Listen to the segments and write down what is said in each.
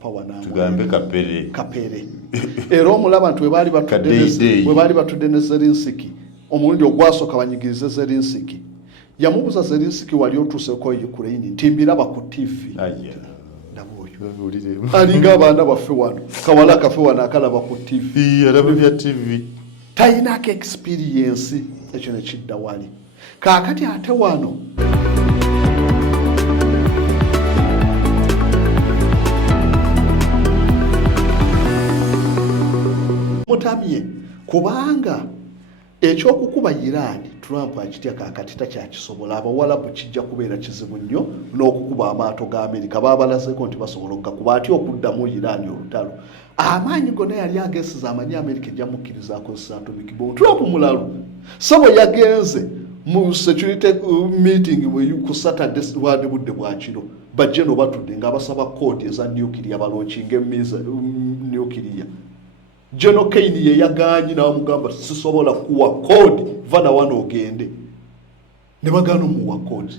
power na tugambe kapere era omulaba nti we bali batudde ne Zelensky omulundi ogwasooka banyigirize Zelensky yamubuza Zelensky wali otuse ko Ukraine ntimbiraba ku TV alinga abaana baffe wano kawala kafe wano akalaba ku TV alaba bya TV tayinako experience ekyo ne kidda wali kaakati ate wano mutamye kubanga ekyokukuba Iran Trump akitya kaakati takyakisobola abawalabu kijja kubeera kizibu nnyo n'okukuba amaato ga Amerika baabalazeko nti basobola okugakuba ati okuddamu Iran olutalo amaanyi gonna yali agesiza amanyi Amerika ejja mukkiriza akozesa atomic bomb Trump mulalu sabo yagenze mu security meeting ku Saturday wadi budde bwakiro bajje no batudde nga basaba kodi eza nuclear balochinge nuclear General Kane ye yaganyi na mugamba sisobola kuwa code vana wano ogende ne bagano muwa code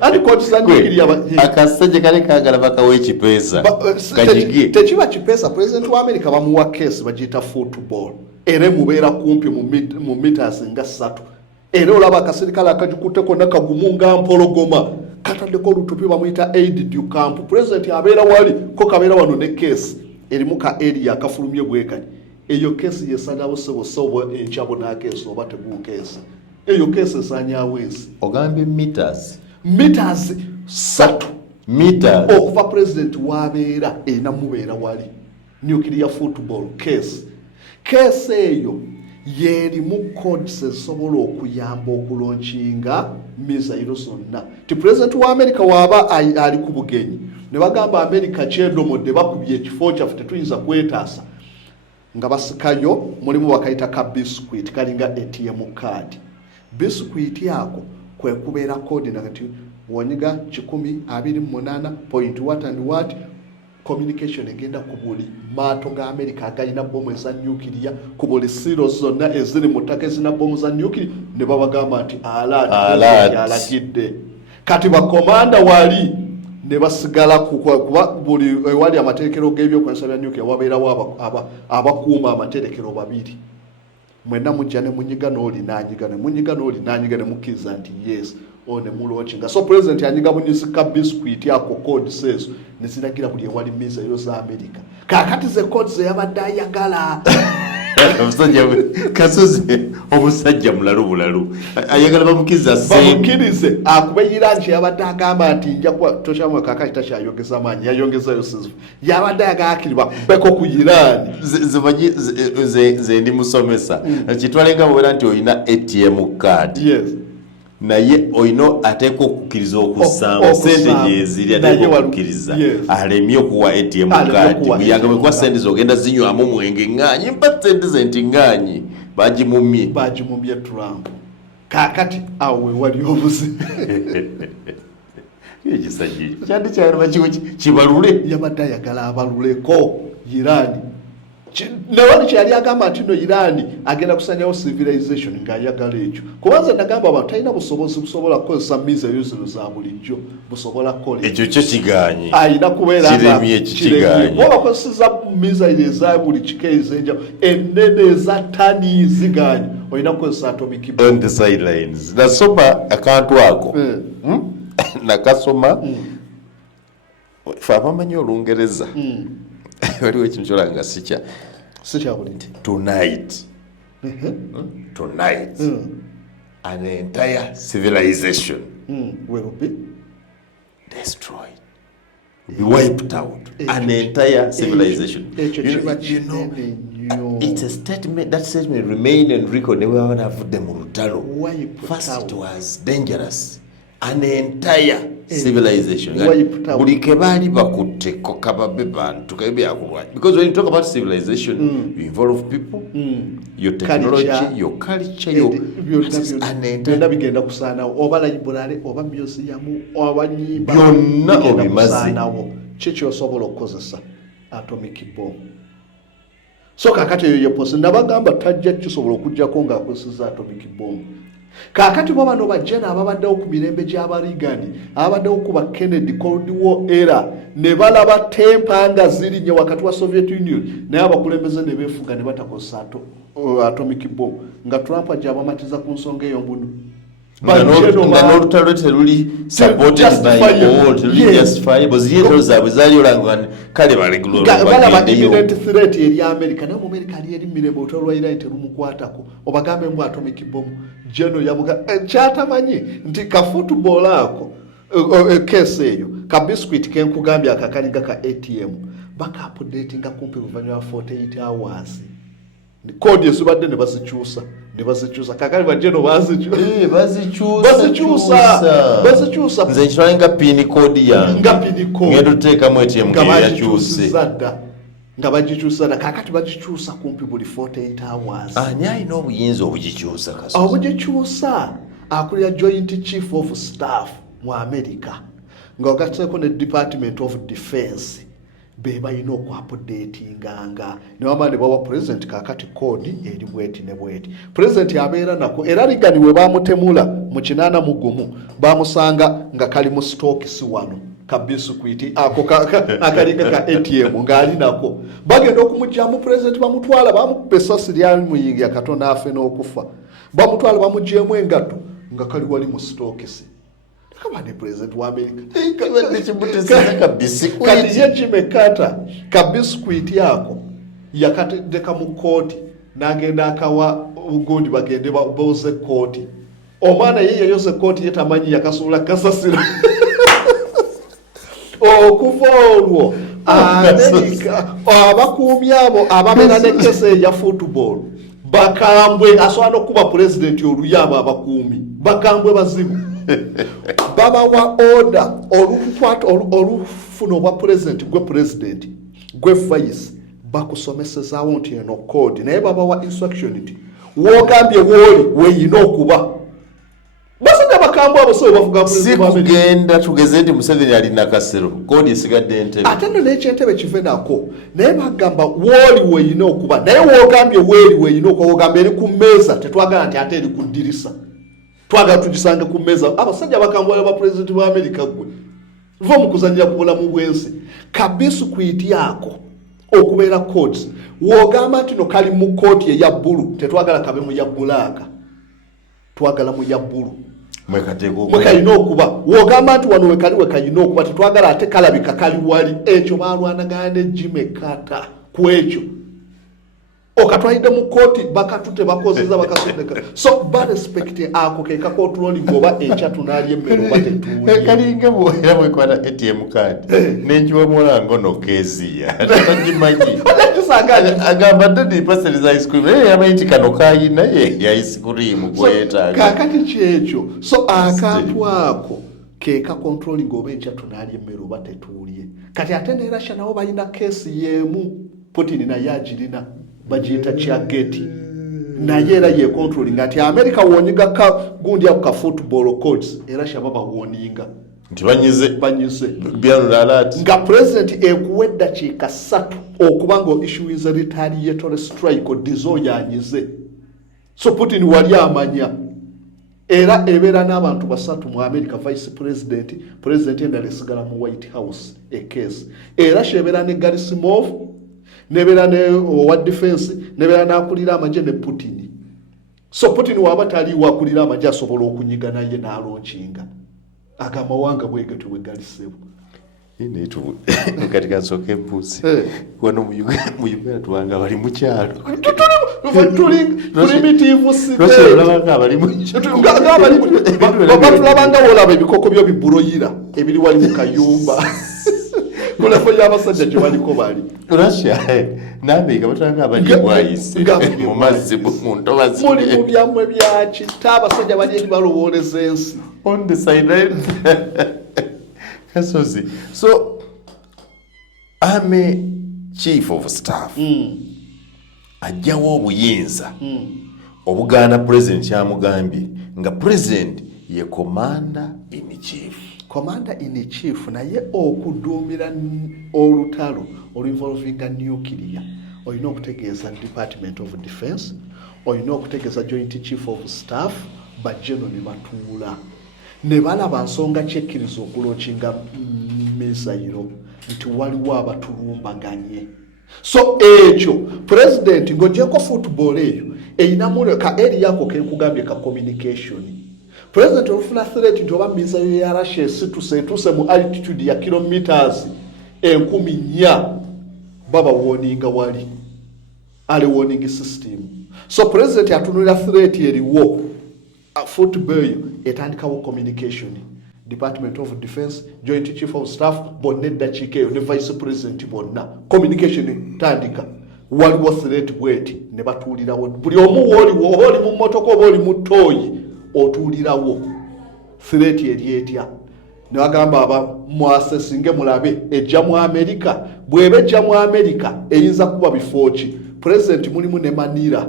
andi code sanjikiri akaseje kale kagala baka wechi pesa kajigi techiba chipesa president wa America bamuwa case bajita football ere mubera kumpi mu meters nga 3 ere olaba akaserikala akajukuteko nakagumunga mpologoma katande ko lutupi bamuyita aid du camp president abera wali ko kabera wano ne case erimuka area akafulumye bwekani eyo kesi yesana sobo enchabo na kesi obate bu kesi eyo kesi sanya wezi ogambe meters 3 meters okuva president wabeera ena mubeera wali nuclear football case eyo yeri mu codes esobola okuyamba okulaunchinga missile zonna ti president wa America waba ali ku bugenyi ne bagamba America kyedomodde bakubye ekifo kyaffe tetuyinza kwetaasa nga basikayo mulimu bakaita ka biscuit kalinga ATM card biscuit yako kwe kubeera code nakati wonyiga 1028.what and what communication egenda kubuli maato ga America agayina bomu eza nuclear kubuli siro zonna eziri mutaka ezina bomu za nuclear ne babagamba nti alagidde kati ba komanda wali ne basigala kuba buli wali amaterekero gebyo kwa bya nuclear wabeera abakuuma amaterekero babiri mwena mujjane munyiga n'oli nanyiga ne mukiza nti yes one mulochinga so president yanyiga bunyisika biscuit yako code says nisinagira buli wali misa yo za America kakati ze codes yabadde ayagala omusajja kasozi omusajja mulalu ayagala bamukiriza bamukirize akube Iranchi yabadde agamba ati nja kwa toshamwe kakati tashayongeza manyi yayongeza yosizo yabadde agakirwa beko ku Iran ze ndi musomesa kitwalenga bwera nti oyina ATM card yes naye oyino ateko okukiriza okusanga sente nyeziri ateko okukiriza alemye okuwa ATM card buyanga bwe kwa sente zogenda zinywamu mwenge nganyi mpa sente zenti nganyi bagimumye Trump kakati awe wali obuzi yekisajje kyandi kyalo bakiwo kibalule yabadde ayagala abaluleko Irani Nawali kyali agamba nti no Iran agenda kusanyawo civilization ng'ayagala ekyo kubanza nagamba abantu talina busobozi busobola kukozesa missile za bulijjo busobola kola ekyo kyo kiganye ayina kubeera kiremye kiganye waba kozesa missile eza buli kikeeze enja ennene eza tani ziganye oyina kukozesa atomic bomb on the sidelines nasoma akantu ako nakasoma fa bamanyi Olungereza waliwo ekintu kyolanga sicha bulindi tonight an entire civilization will be destroyed, be wiped out. An entire civilization. It's a statement. That statement remained and record. They were have them rutalo. First it was dangerous. An entire civilization. Buli kebali bakutte kokababe bantu kebya kulwa. Because when you talk about civilization, you involve people, your technology, your culture, your byonna bigenda kusaanawo oba library oba museum oba nyimba byonna obimaze kiki osobola okukozesa atomic bomb. So kakati eyo yeposi nabagamba tajja kisobola okujjako ng'akozesa atomic bomb Kaakati bo bano bajjana ababaddewo ku mirembe gy'abarigani ababaddewo ku ba Kennedy Cold War era ne balaba tempa nga zirinnye wakati wa Soviet Union naye abakulembeze ne beefuga ne batakozesa atomic bomb nga Trump ajja abamatiza ku nsonga eyo mbunu n'olutalo teruli supported by all teruli justifiable ziyetero zaabwe zaali olanga kale balaba imminent threat eri America naye mu America ali eri mirembe olutalo lwa Iran terumukwatako obagambe mbu atomic bomb jeno yabuga kyatamanyi nti ka football ako kese eyo ka biscuit kenkugambye akakaliga ka ATM baka update nga kumpi luvanyuma 48 hours kodi ezibadde ne bazikyusa kakali bajeno bazikyusa nze nkiranga pini kodi yange ngendo tuteekamu ATM yakyuse nga bagikyusa kakati bagikyusa kumpi buli 48 hours ani alina obuyinza obugikyusa kaso obugikyusa akulira Joint Chief of Staff mu America nga ogatteko ne Department of Defense be balina okuapudetinganga ne wamala ne bawa president kakati kodi eri bweti ne bweti president yabeera nako era Reagan we bamutemula mu 81 bamusanga nga kali mu stokisi wano kabiskuiti ako akalinga ka ATM ngali nako bagenda okumujjamu president bamutwala bamupesa lyali muyinga Katonda afe n'okufa bamutwala bamujjemu engatto nga kali wali mu stokisi kama ne president wa America kati ye Jimmy Carter kabiskuiti yako yakateka mu koti nagenda akawa ugondi bagende boze koti omwana yeye yose koti yetamanyi yakasula kasasira okuva olwo America abakuumi abo ababeera ne kese ya football bakambwe asobola okuba president oluyaba abakuumi bakambwe bazibu babawa order olufuna obwa president gwe vice bakusomesezaawo nti eno code naye babawa instruction nti wogambye wooli weyina okuba basajja bakambwe abo so bavuga si kugenda tugeze nti Museveni alina kasero kodi esigadde entebe ate nno n'ekyentebe kive nako naye bagamba wooli weyina okuba naye wogambye weeri weyina okuba wogambye eri ku mmeeza tetwagala nti ate eri ku ddirisa twagala tugisange ku mmeeza abasajja bakambwe aba president wa America gwe vo mukuzanyira ku bulamu bw'ensi kabiskuiti yako okubeera codes wogamba nti no kali mu kooti eya bbulu tetwagala kabe mu ya bbulaaka twagala mu ya bbulu mwekayina okuba wogamba nti wano wekayina okuba tetwagala ate kalabika kali wali ekyo balwanagana ne Jimmy Carter ku ekyo okatwalidde mu kooti bakatute bakozeza bakasondeka so barespecte ako ke kakontrolling oba ekyatunali emmere oba tetuuli kalinga bwera bwekwata ATM card nenjiwa mulango nokeziya tagimanyi agamba dadi paseriza ice cream yamanyi nti kano kayina ya ice cream gwetaga kakati kyekyo so akantu ako ke kakontrolling oba ekyatunali emmere oba tetuulye kati ate ne Russia nabo balina kesi yemu Putin naye agirina bajiyita kyageti naye era ye controlling ati America wonyiga ka gundi ako ka football codes era shababa woninga nti banyize byalulalat nga president ekuwedda chika 3 okubanga issue is a retaliatory strike dizo yanyize so Putin wali amanya era ebera n'abantu basatu mu America vice president endala esigala mu White House a case era shebera ne Gerasimov nebera ne wa defense nebera nakulira amajje ne Putin so Putin waba tali wakulira amajje asobola okunyiga naye n'alonchinga agamawanga bwegetu bwegalisebo ine tu katika soke mpusi wano mu Uganda tuwanga bali mu kyalo tuli primitive site labanga bali mu labanga wolaba ebikoko byo biburoyira ebiri wali mu kayumba kula fo y'abasajja gye baliko bali Russia n'America batanga bali bwayise mu mazzi mu ntobazi muri mu byamwe byaki abasajja bali eri balowooleza ensi on the sideline kasozi so Army Chief of Staff ajjawo obuyinza obugaana president kyamugambye nga president ye commander in chief naye okuduumira olutalo olwinvolvinga nuclear olina okutegeeza Department of Defense olina okutegeeza Joint Chief of Staff bajeno ne batuula ne balaba nsonga kyekkiriza okulookinga misayiro nti waliwo abatulumbaganye. So ekyo president ng'ogyeko football eyo eyinamu ka eri yako kekugambye ka communication. President olufuna threat nti oba misayiro ya Russia esituse mu altitude ya kilometers 10,000 baba warninga wali ali warning system. So president atunulira threat eriwo football etandikawo communication. Department of Defense, Joint Chief of Staff, bonnedda chikeyo ne Vice President bonna. Communication tandika. Waliwo threat bweti ne batuulirawo. Buli omu woli mu motoka oba oli mu toyi otuulirawo. Threat erietya. Ne bagamba aba mwasesinge mulabe ejja mu America. Bwebe ejja mu America eyinza kuba bifooki. President mulimu ne Manira.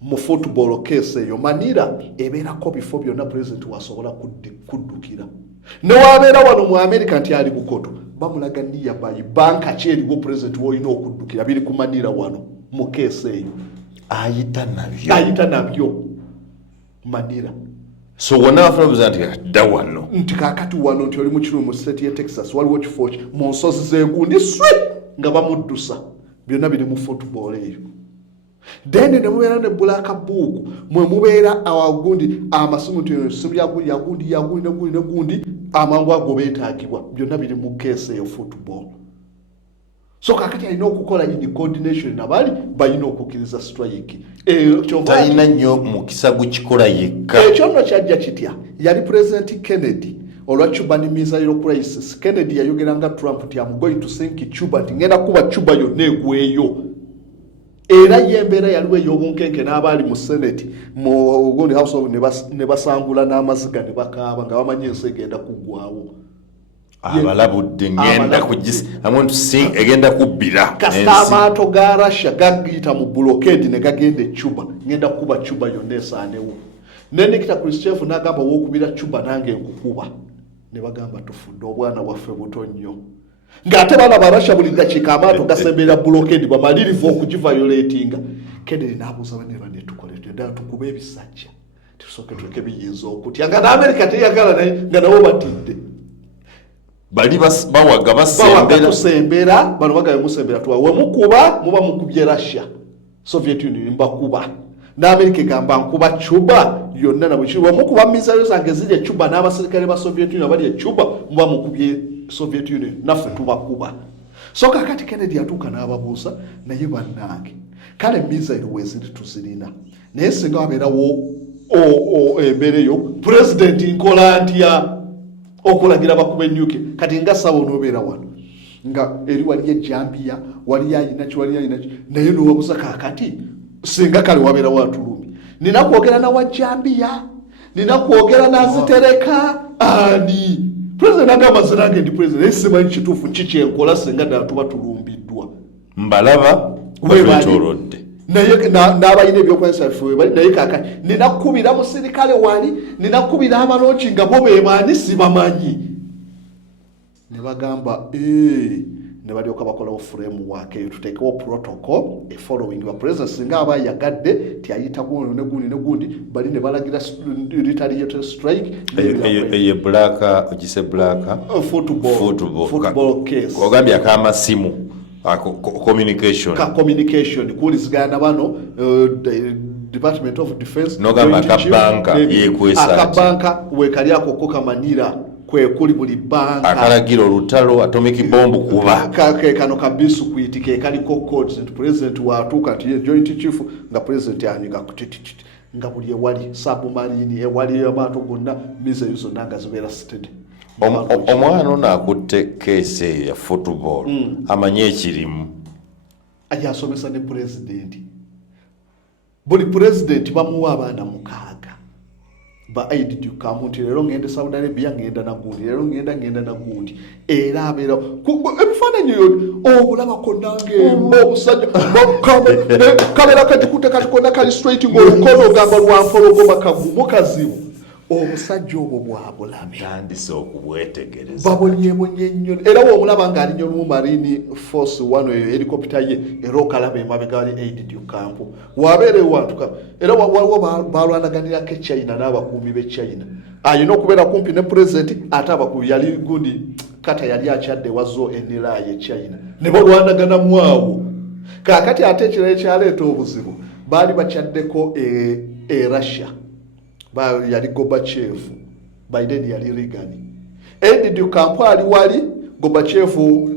Mu football case eyo Manira ebeerako bifo byonna president wasobola kuddukira. Ne wabeera wano mu America nti ali bukoto bamulaga niya bayi banka kyeriwo president woyina okuddukira biri ku Manira wano mu case eyo ayita nabyo Manira. So wonna afuna president da wano nti kakati wano nti oli mu kirumu mu state ya Texas waliwo kifo mu nsozi z'egundi nga bamuddusa byonna biri mu football eyo. Then ne mubeera ne black book mwe mubeera awagundi amasimu simu yagundi amangu ago beetaagibwa byonna biri mu case eyo football. So kakati alina okukola in coordination nabali balina okukkiriza strike. Talina nnyo mukisa gukikola yekka. Ekyo nno kyajja kitya yali President Kennedy olwa Cuban Missile Crisis. Kennedy yayogeranga Trump ti am going to sink Cuba nti ngenda kuba Cuba yonna egweyo. Era yembeera yaliwo ey'obunkenke n'abaali mu Senate mu gundi House of ne basangula n'amaziga ne bakaaba nga bamanyi ensi egenda kuggwawo. Abalabudde ngenda kugisa amuntu si egenda kubbira. Kasita amaato ga Russia gagiyita mu blockade ne gagenda e Cuba ngenda kuba Cuba yonna esaanewo. Ne Nikita Khrushchev n'agamba w'okubira Cuba nange nkukuba. Ne bagamba tufudde obwana bwaffe buto nnyo. Ngate bana barasha buli dakika amaato gasembeera blockade bamalirivu okugiviolatinga. Kennedy n'abuuza bane tukole ddala tukube ebisajja tusooke tuleke biyinza okutya nga n'Amerika teyagala naye nga nabo batidde bali bawaga basembera bano bagaye musembera tuwa we mukuba muba mukubye Russia Soviet Union mbakuba n'Amerika egamba nkuba Cuba yonna na bwe mukuba missile zange ziri Cuba n'abaserikale ba Soviet Union bali Cuba muba mukubye Soviet Union naffe tubakuba. So kakati Kennedy atuuka n'ababuusa naye bannange kale missile weziri tuzirina naye singa wabeerawo embeera eyo president nkola ntya okulagira bakube nyuke kati nga sawo n'obeera wano nga eri wali ejjambiya wali ayina naye n'owabuusa kakati singa kale wabeera watulumi nina kwogera na wajjambiya nina kwogera nazitereka ani President agamba zinange ndi president simanyi kituufu kiki enkola singa ddala tuba tulumbiddwa mbalaba webatoolodde naye n'abalina ebyokwesa ffe webali naye kakati ninakubira musirikale wali ninakubira abalooki nga bo bebaani sibamanyi ne bagamba ne balyoka bakolawo framework eyo tuteekewo protocol following ba president singa aba yagadde tiayita ne gundi bali ne balagira retaliatory strike eye black ogise black football case ogambye akamasimu communication kuulizigana bano Department of Defense nogamba akabanka yekwesa akabanka wekali ako Manira kwe kuli buli banka akalagira olutalo atomic bomb kuba kano kabisu kuyitike kaliko codes and president watuka nti joint chief nga president yanyiga kutititi nga buli ewali submarine ewali amaato gonna missile zo nanga zibeera steady. Omwana ono akutte case ya football amanye ekirimu ajasomesa ne president buli president bamuwa abaana mukaaga ba aid to kamunti lero ngende Saudi Arabia ngenda na gundi lero ngenda na gundi era abeera ebifaananyi obulaba konange obusajja kamera kati kute kati kona kali straight ng'olukono ogamba lwampologoma kagumu kazibu omusajja obwo bwabulabe tandise okubwetegereza babonyebonye nnyo era woomulaba ng'alinnyo mu Marine Force wano eyo helikopita ye era okalaba emabega wali aid camp wabeere wantuka era waliwo balwanaganirako China n'abakuumi b'e China ayina okubeera kumpi ne president ate abakuumi yali gundi kata yali akyadde wazo enira ye China ne balwanagana mu awo kaakati ate ekirala ekyaleeta obuzibu baali bakyaddeko Russia yali Gorbachev Biden yali Reagan aid camp ali wali Gorbachev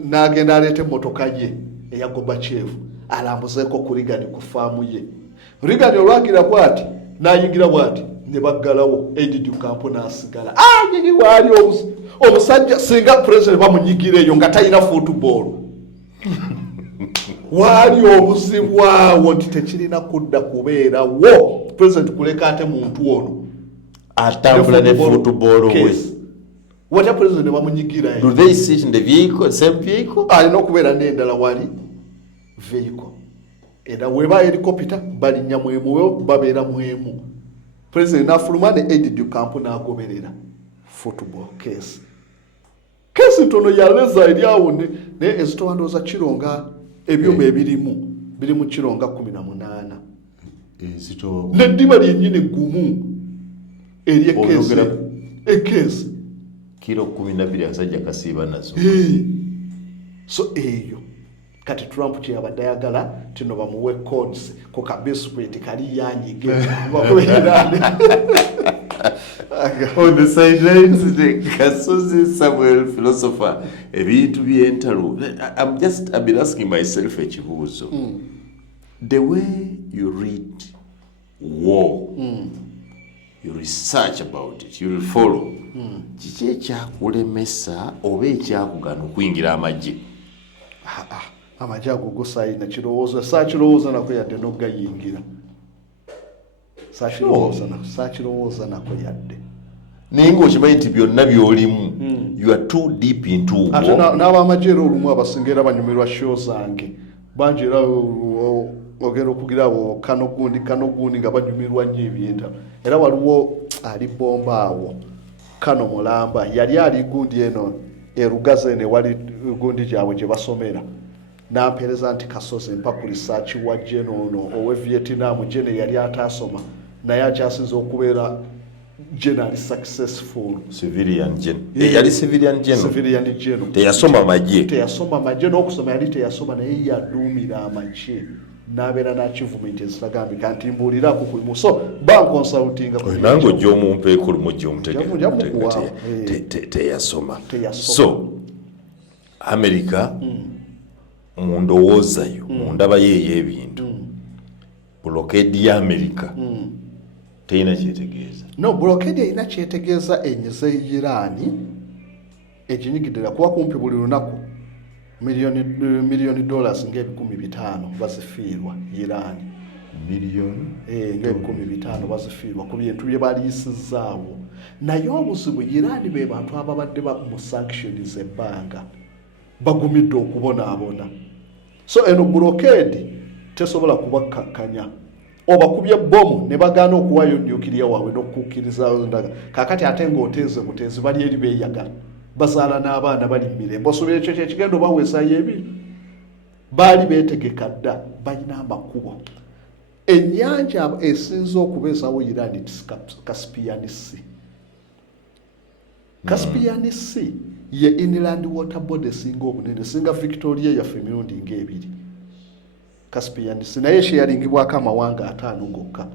n'agenda aleeta emmotoka ye eya Gorbachev alambuzeeko ku Reagan ku faamu ye Reagan olwagira bw'ati n'ayingira bw'ati ne baggalawo aid camp n'asigala nyinyi waali omusajja singa president bamunyigira eyo nga talina football waali obuzibu awo nti tekirina kudda kubeerawo president kuleka ate muntu ono atambula ne football we watya president bamunyigira do they sit in the vehicle same vehicle alina okubeera n'endala wali vehicle era weba helicopter balinnya mwemu babeera mwemu president n'afuluma ne aid camp n'agoberera football case ntono yaleza eri awo ne ezitowandooza kironga ebyuma ebirimu biri mu kironga 18 n'eddiba lyennyini gumu eri ekesi kiro 12 asajja kasiiba nazo so eyo kati Trump kyeyabadde ayagala tino bamuwe codes ko kabiscuit kali yanyige on the sidelines the Kasozi Samuel philosopher ebintu byentalo I've been asking myself ekibuuzo the way you read war you research about it you'll follow kiki ekyakulemesa oba ekyakugana okuyingira amagye amagye ago gosayina kirowoozo saakirowooza nako yadde n'ogayingira saakirowooza nako yadde naye ng'okimanyi nti byonna by'olimu you are too deep into ate n'abamagye era olumu abasinga era banyumirwa show zange bangi era ogenda okugirawo kano gundi nga banyumirwa nnyo ebyentalo era waliwo ali bomba awo kano mulamba yali ali gundi eno erugaze ne wali gundi gyabwe gye basomera n'ampeereza nti Kasozi mpa ku research wa genono owe Vietnam gene yali ataasoma naye akyasinza okubeera generally successful civilian general teyasoma magye n'okusoma yali teyasoma naye yaduumira amagye n'abeera n'achievement ezitagambika nti mbuulirako kulimu so bankonsultinga nange ojja omumpeeko lumu ojja teyasoma so America mu ndowoozayo mu ndaba ye ey'ebintu blockade ya America teyina kyetegeeza blockade erina kyetegeeza enyiza Irani ekinyigiddira kuba kumpi buli lunaku miliyoni dollars nga$500 bazifiirwa Irani nga$500 bazifiirwa ku bintu bye baliyisizaawo naye obuzibu Irani be bantu ababadde mu sanctions ebbanga bagumidde okubonaabona so eno blockade tesobola kubakkakkanya obakubye bomu ne bagaana okuwaayo nuclear waabwe n'okukkirizawo ndaga kaakati ate ng'oteeze buteezi bali eri beeyagala bazaala n'abaana bali mu mirembe osobera ekyo kyekigendo baweesaayo ebiri baali beetegeka dda balina amakubo ennyanja esinza okubeesawo Iran ti Caspian Sea Caspian Sea ye inland water body esinga obunene singa Victoria yaffe emirundi ng'ebiri Caspian Sea naye sheyaringibwako amawanga 5 gokka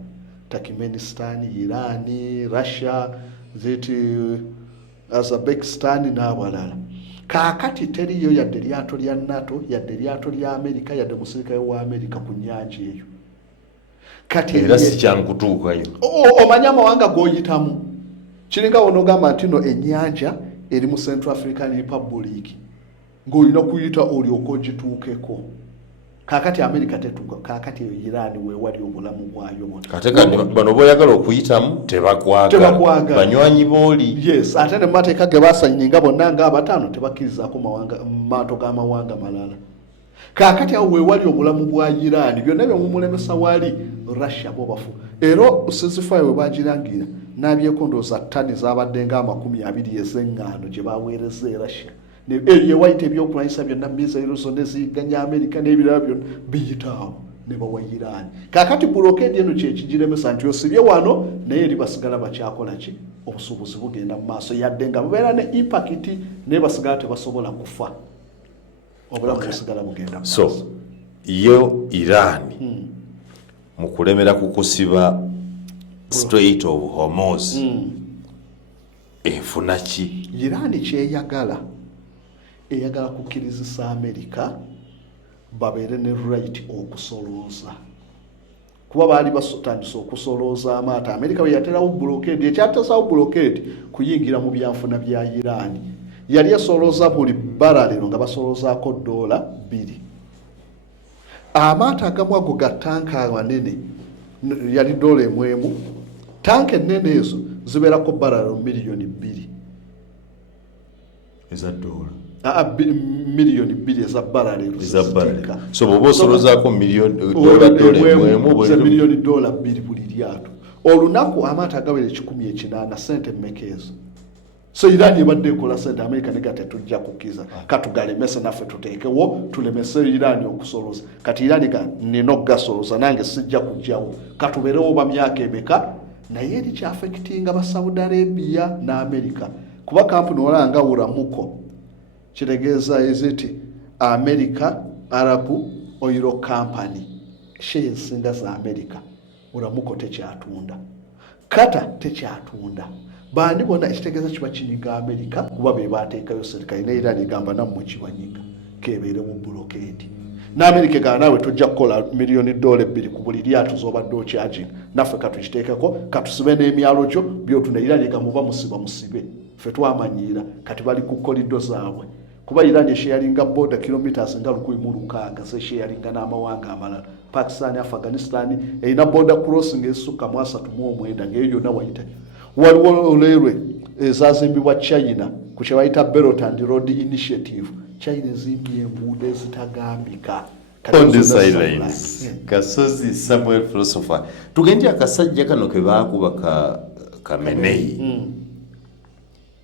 Turkmenistan, Iran, Russia, Azerbaijan n'abalala kaakati teriyo yadde lyato lya NATO yadde lyato lya Amerika yadde musirikale wa Amerika ku nnyanja eyo kati era si kyankutuukayo omanya amawanga g'oyitamu kiringa wonogamba nti no ennyanja eri mu Central African Republic ng'olina kuyita olyoka ogituukeko kaakati Amerika tetuuka kaakati Iran we wali obulamu bwayo bwonna kate bano boyagala okuyitamu tebakwagala banywanyi booli yes ate ne mateeka ge basayininga bonna nga 5 tebakkirizaako maato g'amawanga malala Kaakati awo wewali obulamu bwa Iran byonna byemumulemesa wali Russia bo bafu era ceasefire we bagirangira n'abyeko ndooza ttani zabadde nga 20 ez'eŋŋaano gye baweereza e Russia ye waite ebyokulwanyisa byonna misairo zonna eziganya Amerika n'ebirala byonna biyitaawo ne bawa Iran. Kaakati blockade eno kyekigiremesa nti osibye wano naye eri basigala bakyakola ki obusuubuzi bugenda mu maaso yadde nga bubeera ne impact naye basigala tebasobola kufa obulamu busigala bugenda mu maaso. So yo Iran mu kulemera kukusiba Strait of Hormuz efuna ki? Iran kyeyagala eyagala kukkirizisa Amerika babeere ne right okusolooza kuba baali batandise okusolooza amaato. Amerika bwe yaterawo blockade ekyateesawo blockade kuyingira mu byanfuna bya Iran yali esolooza buli bbala lero nga basoloozaako $2. Amaato agamu ago ga tanka amanene yali $1 tanka ennene ezo zibeerako $2 million eza dola million 2 eza bbala lero zizitika. So bw'oba osolozaako $1 million $2 buli lyato olunaku amaato agawera 1,800 sente mmeka ezo. So Iran ebadde ekola sente Amerika ne tetujja kukiza katugalemese naffe tuteekewo tulemese Iran okusoloza kati Iran ga nina okugasoloza nange sijja kujjawo katubeerewo ba myaka emeka naye eri kyaffectinga ba Saudi Arabia na Amerika kuba kampuni olanga Uramuko kitegeeza eziti America Arab Oil Company shares singa za America Uramuko tekyatunda kata tekyatunda bandi bona ekitegeeza kiba kinyiga America kuba be bateekayo serikali ne Iran egamba nammwe kibanyiga kebeere mu blockade na America ga nawe tojja kukola $2 million ku buli lyato zobadde ocharging naffe katukiteekako katusibe n'emyalo gyo byotunda Iran egamuba musibe ffe twamanyiira kati bali ku kolido zaabwe kuba Iran esharinga border kilometers nga 1,600 se sharinga n'amawanga amalala Pakistan Afghanistan erina border crossing esukka mu 3.9 ngeyo yonna wayita waliwo olwerwe ezazimbibwa China ku kye bayita Belt and Road Initiative. China ezimbye enguudo ezitagambika on the sidelines. Kasozi Samuel philosopher tugendya akasajja kano ke baakuba Khamenei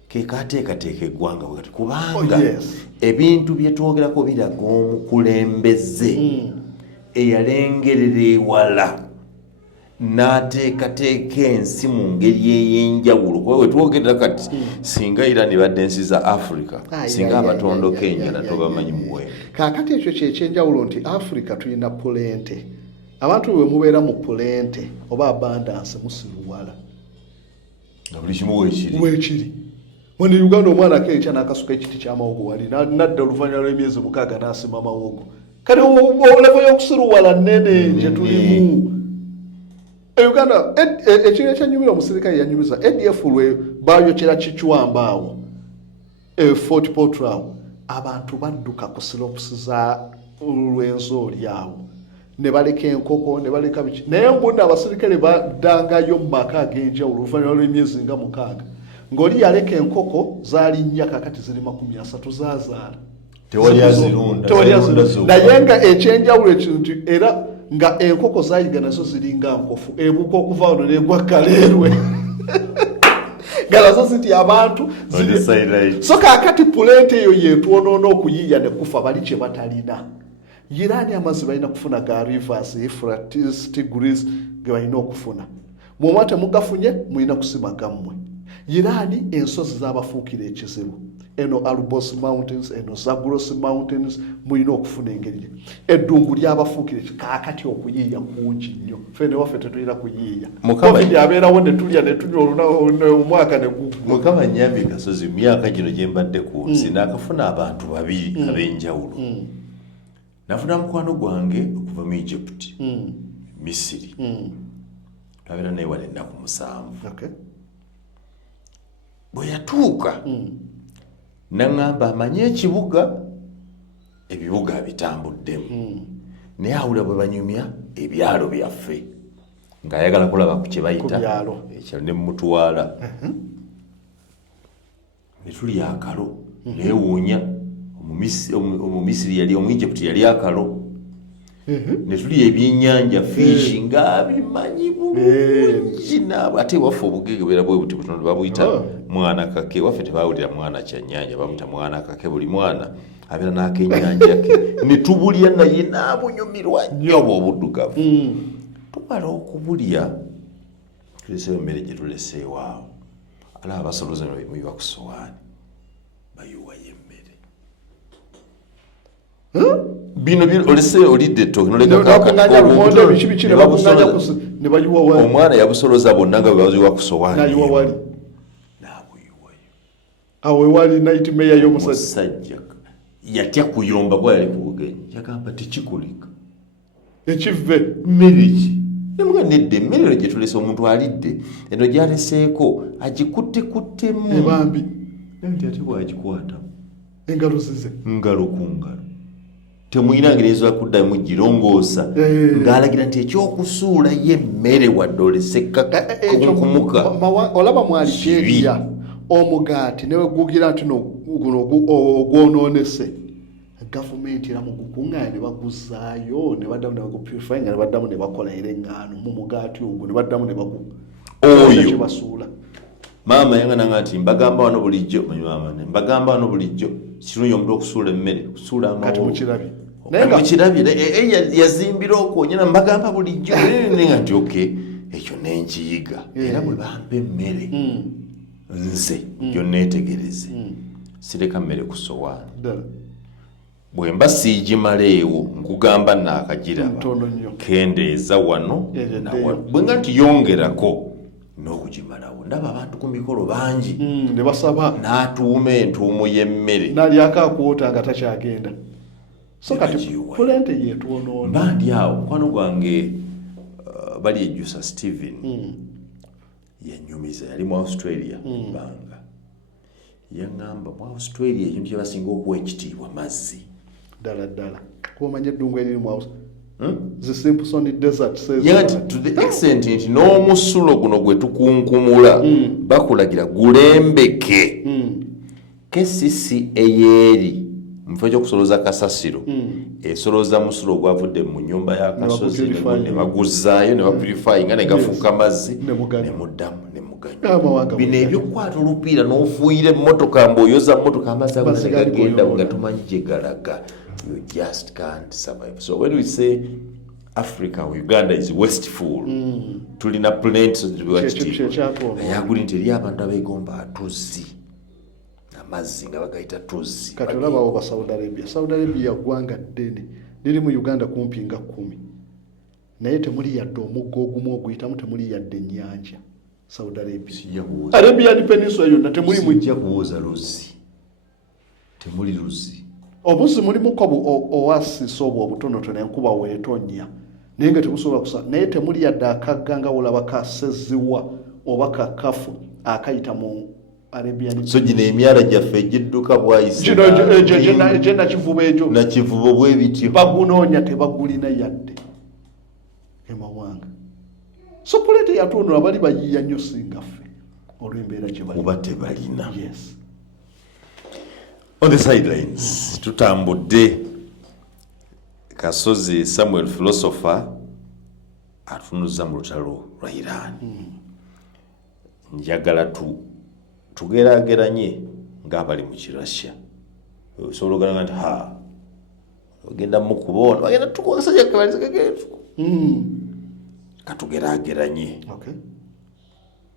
ke kateekateeka eggwanga bwe kati kubanga ebintu bye twogerako biraga omukulembeze eyalengerera ewala n'ateekateeka ensi mu ngeri ey'enjawulo kuba we twogerera kati singa Iran badde ensi za Africa singa abatondoka enjala tobamanyi muwendo. Kaakati ekyo kyekyenjawulo nti Africa tulina pulente abantu bwe mubeera mu pulente oba abundance musiruwala nga buli kimu weekiri. Wani Uganda omwana akeekya n'akasuka ekiti ky'amawogo wali nadda oluvannyuma lw'emyezi 6 n'asima amawogo kati olevo y'okusiruwala nnene gye tulimu. Uganda ekintu ekyanyumira omusirikale yanyumiza ADF lwe baayokera Kichwamba awo Fort Portal abantu badduka ku silopusi za lw'enzooli awo ne baleka enkoko ne baleka biki naye mbona abasirikale badangayo mu maka ag'enjawulo oluvannyuma lw'emyezi nga 6 ng'oli yaleka enkoko zaali nnya kakati ziri 300 zazaala tewali azirunda naye nga ekyenjawulo ekintu era nga enkoko zayiga nazo ziringa nkofu ebuka okuva wano negwa Kaleerwe galazo ziti abantu so kaakati pulente eyo yetwonoona okuyiiya ne kufa bali kye batalina. Iran amazzi balina kufuna ga rivers Euphrates Tigris ge balina okufuna bw'oba temugafunye mulina kusima gammwe. Iran ensozi z'abafuukira ekizibu eno Alborz Mountains eno Zagros Mountains mulina okufuna engeri eddungu lyabafuukira kaakati okuyiiya kungi nnyo ffe ne waffe tetulina kuyiiya covid abeerawo ne tulya ne tunywa omwaka ne guggwa. Mukama nnyambye Kasozi myaka gino gye mbadde ku nsi naakafuna abantu babiri ab'enjawulo. Nafuna mukwano gwange okuva mu Egypt Misiri abeera naye wala ennaku 7 bwe yatuuka n'aŋŋamba amanye ebibuga bitambuddemu naye awulira bwe banyumya ebyalo byaffe ng'ayagala kulaba ku kye bayita ekyalo ne mutwala ne tuli akalo neewuunya Omumisiri yali Omuegypt yali akalo ne tulya ebyennyanja fish nga bimanyi bulungi naabwe ate waffe obugege beera bwe buti butono babuyita mwana kake waffe tebawulira mwana kyannyanja bamuyita mwana kake buli mwana abeera n'akennyanja ke ne tubulya naye n'abunyumirwa nnyo bw'obuddugavu tumala okubulya tuleseewo emmere gye tuleseewo awo ala abasoloza ne bayimuyiwa ku sowaani bayuwayo emmere bino olese olidde ettooke omwana yabusoloza bonna nga bwebaziwa ku sowaani awewali nightmare y'omusajja yatya kuyomba bwa yali ku bugenyi yagamba tekikulika ekive mmere ki nemuga nedde emmere gye tulese omuntu alidde eno gyaleseeko agikuttekuttemu ebambi nti ate bwagikwata engalo zize ngalo ku ngalo temuyina ngeri ezola kuddamu girongoosa ng'alagira nti ekyokusuulayo emmere wadde olesekakumuka olaba mwali kyerya omugaati newe gugira nti guno ogwonoonese gavumenti era mugukuŋŋaanya ne baguzaayo ne baddamu ne bagupurify nga ne baddamu ne bakola era eŋŋaano mu mugaati ogwo ne baddamu ne oyo kyebasuula maama yaŋŋananga nti mbagamba wano bulijjo mbagamba wano bulijjo kirungi omuntu okusuula emmere kusuula amawokirabye yazimbira okwonyera mbagamba bulijjo nga nti oke ekyo nenkiyiga era bwe bampa emmere nze gyo neetegereze sireka mmere ku sowaani bwe mba siigimaleewo nkugamba naakagiraba kendeeza wano bwe nga nti yongerako n'okugimalawo ndaba abantu ku mikolo bangi ne basaba n'atuuma entuumo y'emmere n'alyako akwota nga takyagenda so kati pulente yeetwonoona mba ndi awo mukwano gwange bali ejjusa Steven yanyumiza yali mu Australia banga yaŋŋamba mu Australia ekintu kye basinga okuwa ekitiibwa mazzi ddala kuba omanye eddungu eriri mu the Simpson Desert says to the extent nti n'omusulo guno gwe tukunkumula bakulagira gulembeke KCCA yeeri mufo ekyokusoloza kasasiro esoloza musulo gwavudde mu nnyumba ya kasozi ne baguzaayo ne bapurifyinga ne gafuuka mazzi ne muddamu ne muganya bino ebyokukwata olupiira n'ofuuyira emmotoka mb'oyoza mmotoka amazzi ago ne gagenda nga tumanyi gye galaga. You just can't survive. So when we say Africa, Uganda is wasteful, tulina plenty ayaguli nti eri abantu abeegomba atuzzi amazzi nga bagayita tuzzi kati olabawo ba Saudi Arabia ggwanga ddene liri mu Uganda kumpi nga 10 naye temuli yadde omuggo ogumu oguyitamu temuli yadde ennyanja Saudi Arabian Peninsula yonna temuli mujja kuwooza luzzi temuli luzzi obuzi mulimuko oasis obwo obutonotono enkuba weetonya naye nga tebusobola kusa naye temuli yadde akagga nga olaba kaseziwa oba kakafu akayita mu Arabian so gino emyala gyaffe egidduka bwayise gye nakivuba egyo nakivuba bwe bityo bagunoonya tebagulina yadde emawanga so pulete yatondola bali bayiiya nnyo singaffe olw'embeera gye bali kuba tebalina yes. On the sidelines tutambudde Kasozi Samuel philosopher atunuza mu lutalo lwa Iran njagala tugeraageranye ng'abali mu Russia osobola okugamba nti ogenda mu kubona bagenda tukakasajja kabaliza kageetu katugeraageranye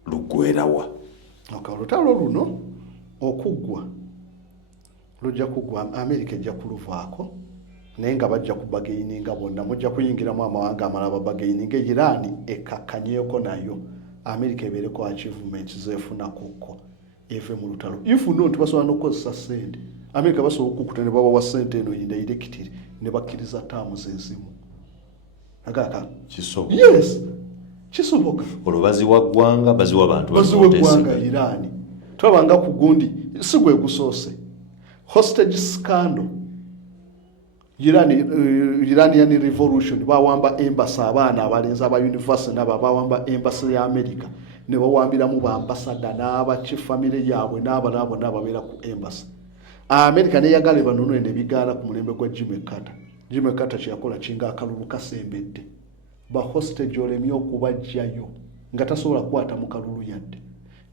luggwerawa olutalo luno okuggwa lujja kugwa America ejja kuluvaako naye nga bajja kubageininga bonna mujja kuyingiramu amawanga amalala babageininga Iran ekakkanyeeko nayo America ebeereko achievement zeefunakokko eve mu lutalo if not basobola n'okukozesa ssente America basobola okukuta ne babawa ssente eno indirectly ne bakkiriza terms ezimu agaka kisoboka yes kisoboka olwo baziwa ggwanga baziwa bantu baziwa ggwanga Iran twabanga ku gundi si gwe gusoose hostage scandal Iranian revolution bawamba embassy abaana abalenzi aba university naba bawamba embassy ya America ne bawambiramu ba ambassador n'aba chief family yaabwe n'abalabo n'ababeera ku embassy America neyagala banunule ne bigaala ku mulembe gwa Jimmy Carter. Jimmy Carter kyeyakola kinga akalulu kasembedde ba hostage olemye okubajjayo nga tasobola kukwata mu kalulu yadde.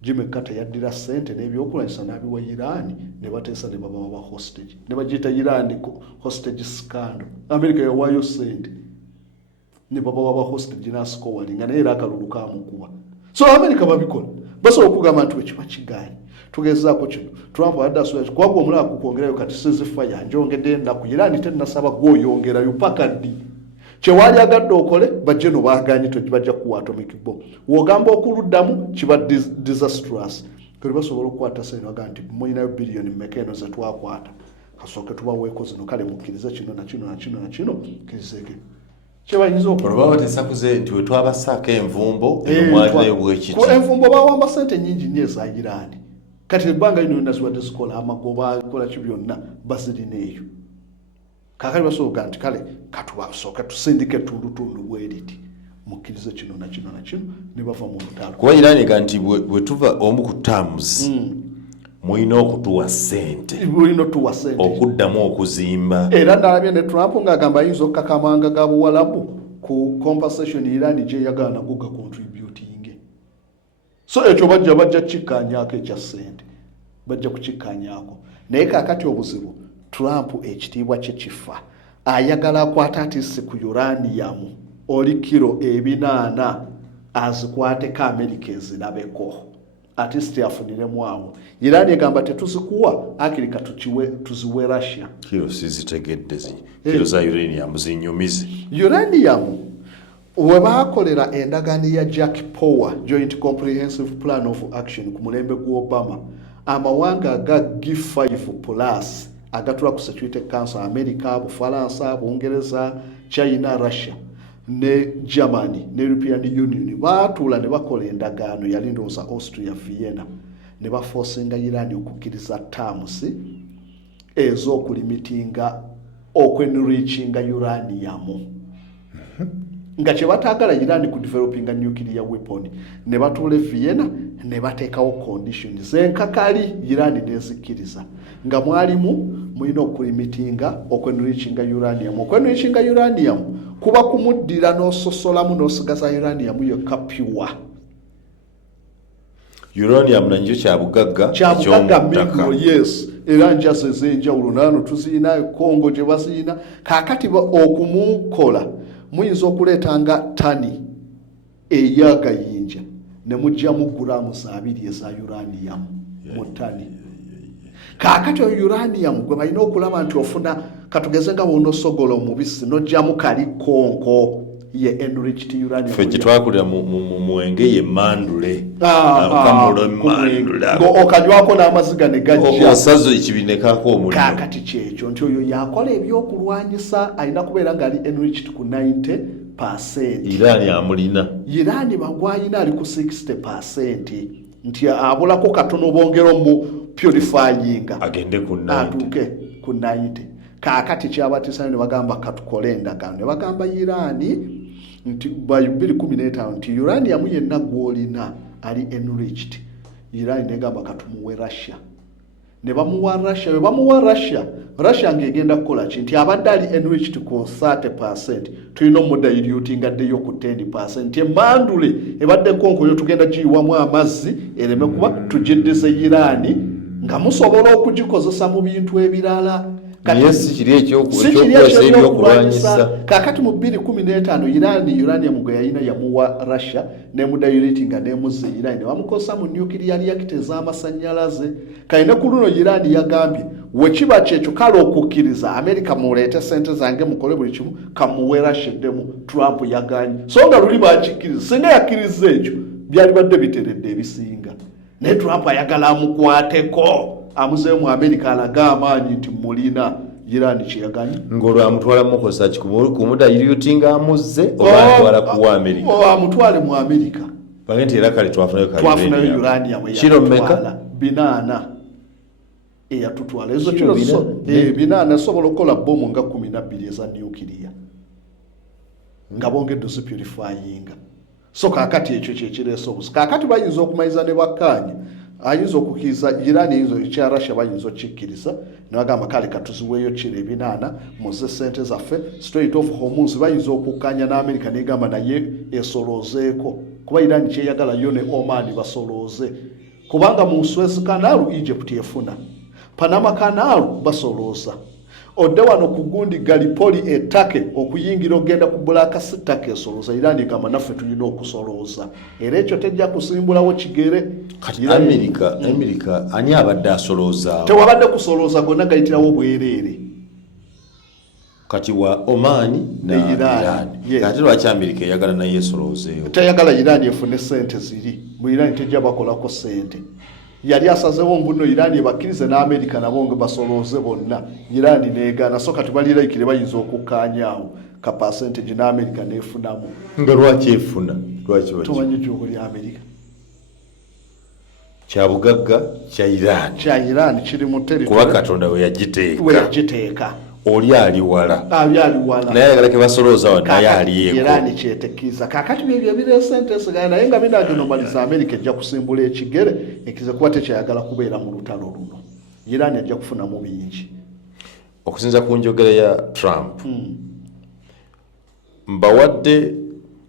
Jimmy Carter yaddira ssente n'ebyokulwanyisa n'abiwa Iran ne bateesa ne baba wa hostage ne bagiyita Iran hostage scandal. America yawaayo ssente ne baba wa hostage n'asikowalinga nga naye era akalulu kaamukuba. So America babikola basobola okugamba nti ekiba kigaanyi tugezaako kino. Trump addasobola kwagwa omulala kukwongerayo kati ceasefire njongedde ennaku Iran tennasaba gw'oyongerayo paka ddi. Kyewali agadde okole bajje no baaganye bajja kuwa atomic bomb. Wogamba okuluddamu kiba disastrous. Kale basobola okukwata ssente baga nti mulinayo biliyoni mmeka eno ze twakwata kasooke tubaweeko zino kale mukkirize kino na kino na kino na kino kirizeeke. Kyebayinza okuba batesakuze nti we twabasaako envumbo emwalinayo bwekiti. Envumbo bawamba ssente nnyingi nnyo eza Iran. Kati ebbanga lino yonna ziwadde zikola amagoba kola ki byonna bazirina eyo. Kakali basobola nti kale katubasooka tusindike tundutundu bweriti mukkirize kino na kino na kino ne bava mu lutalo. Kuba Iran nti bwe tuva omu ku terms mulina okutuwa ssente okuddamu okuzimba. Era ndalabye ne Trump ng'agamba ayinza okukakamanga ga Buwalabu ku compensation Iran gye yagala nago ga contributing. So ekyo bajja kikkaanyaako ekya ssente bajja kukikkaanyaako. Naye kaakati obuzibu Trump ekitiibwa kye kifa ayagala akwata atisi ku uranium oli kilo 8 azikwateko America ezirabeko atisi afuniremu awo. Iran egamba tetuzikuwa akirika tuziwe Russia. Kilo sizitegedde kilo za uranium zinyumize. Uranium we baakolera endagaano ya Jack Power Joint Comprehensive Plan of Action ku mulembe gwa Obama amawanga aga G5+ agatula ku Security Council America, Bufaransa, Bungereza, China, Russia ne Germany ne European Union baatula ne bakola endagaano yali ndowooza Austria Vienna ne baforcinga Iran okukkiriza terms ez'okulimitinga okwenrichinga uranium. Nga kye bataagala Iran ku developing a nuclear weapon ne batuule Vienna ne bateekawo conditions enkakali Iran nezikkiriza nga mwalimu mulina okulimitinga okwenrichinga uranium. Okwenrichinga uranium kuba kumuddira n'ososolamu n'osigaza uranium yokka pure. Uranium nanjo kyabugagga mineral, yes. Era njazo ez'enjawulo nano tuziyina Congo gye baziyina kaakati okumukola muyinza okuleetanga tani eyagayinja ne mujjamu gulamu 2 eza uranium mu tani. Kaakati uranium gwe balina okulaba nti ofuna katugeze nga bw'onosogola omubisi n'ojjamu kali konko ye enriched uranium. Ffe twakulira mu mwenge ye mandule. Okanywako n'amaziga ne gajja. Osazo ekibine kaako omuliro. Kaakati kyekyo nti oyo yakola ebyokulwanyisa alina kubeera ng'ali enriched ku 90%. Iran amulina. Iran bagwayina ali ku 60%. Nti abulako katono bongero mu purifying. Agende ku 90. Atuuke ku 90. Kaakati kyabatisa ne bagamba katukole endagaano ne bagamba Iran nti by 2015 nti uranium yenna gw'olina ali enriched. Iran negamba katumuwe Russia. Ne bamuwa Russia, bamuwa Russia ngegenda kukola ki nti abadde ali enriched ku 30% tulina omuddilutinga ddeyo ku 10%. Emandule ebadde konkoyo tugenda giyiwamu amazzi ereme kuba tugiddize Iran nga musobola okugikozesa mu bintu ebirala. Yes, kiri ekyokukwesa ebyokulwanyisa. Kaakati mu 2015 Iran uranium gwe yalina yamuwa Russia ne muddilutinga n'emuzze Iran ne bamukozesa mu nuclear reactor ez'amasannyalaze. Kayina ku luno Iran yagambye wekiba kyekyo kale okukkiriza America muleete ssente zange mukole buli kimu kamuwe Russia ddemu. Trump yaganye so nga luli bakikkiriza singa yakkiriza ekyo byali badde biteredde ebisinga. Ne Trump ayagala amukwateko amuzeemu mu America alaga amaanyi nti mulina Iran kyeyaganye. Ng'olwo amutwala mukosa kumudilutinga amuzze oba atwala kuwa America. Amutwale mu America. Bagenti era kale twafunayo uranium kiro mmeka? 8 eyatutwala ezo kiro 8 sobola okukola bomu nga 12 eza nuclear nga bongedde purifying. So kaakati ekyo kyekireese obusi. Kaakati bayinza okumayiza ne bakkaanya ayinza okukkiriza Iran eyinza ekya Russia bayinza okukikkiriza ne bagamba kale katuziweeyo kiro 8 muze ssente zaffe. Strait of Hormuz bayinza okukkanya n'Amerika negamba naye esoloozeeko kuba Iran kyeyagala yo ne Oman basolooze kubanga mu Suez Canal Egypt efuna, Panama Canal basolooza, odde wano ku gundi Gallipoli ettake okuyingira ogenda ku Black Sea ttake esolooza. Iran egamba naffe tulina okusolooza era ekyo tejja kusimbulawo kigere. America ani abadde asolooza? Tewabadde kusolooza gonna gayitirawo bwereere kati wa Oman na Iran. Kati lwaki America eyagala naye esoloozeewo? Teyagala Iran efune sente ziri mu Iran tejja bakolako sente. Yali asazeewo mbuno Iran ebakkirize n'Amerika nabo nga basolooze bonna. Iran neegaana so kati baliraikire bayinza okukkaanyaawo ka percentage n'Amerika neefunamu. Nga lwaki efuna? Lwaki tumanyi jjuubu lya Amerika kya bugagga kya Iran kiri mu territory kuba Katonda we yagiteeka. Oli ali wala naye ayagala ke basolooza wa naye aliyeko. Iran kyetekiza kakati byebyo bire sente sigala naye nga binagenomaliza Amerika ejja kusimbula ekigere ekize kuba tekyayagala kubeera mu lutalo luno. Iran ejja kufunamu bingi okusinza ku njogera ya Trump. Mbawadde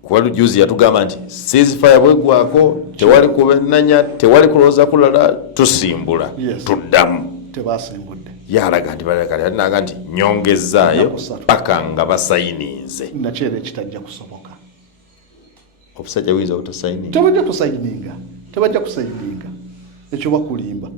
kuba lujuzi yatugamba nti ceasefire bwegwako tewali kubenanya tewali kulowooza kulala tusimbula tuddamu. Tebasimbudde yalaga nti balinaga nti nyongezaayo paka nga basayininze. Nakyera ekitajja kusoboka. Obusajja buyinza obutasayininga. Tebajja kusayininga ekyo bakulimba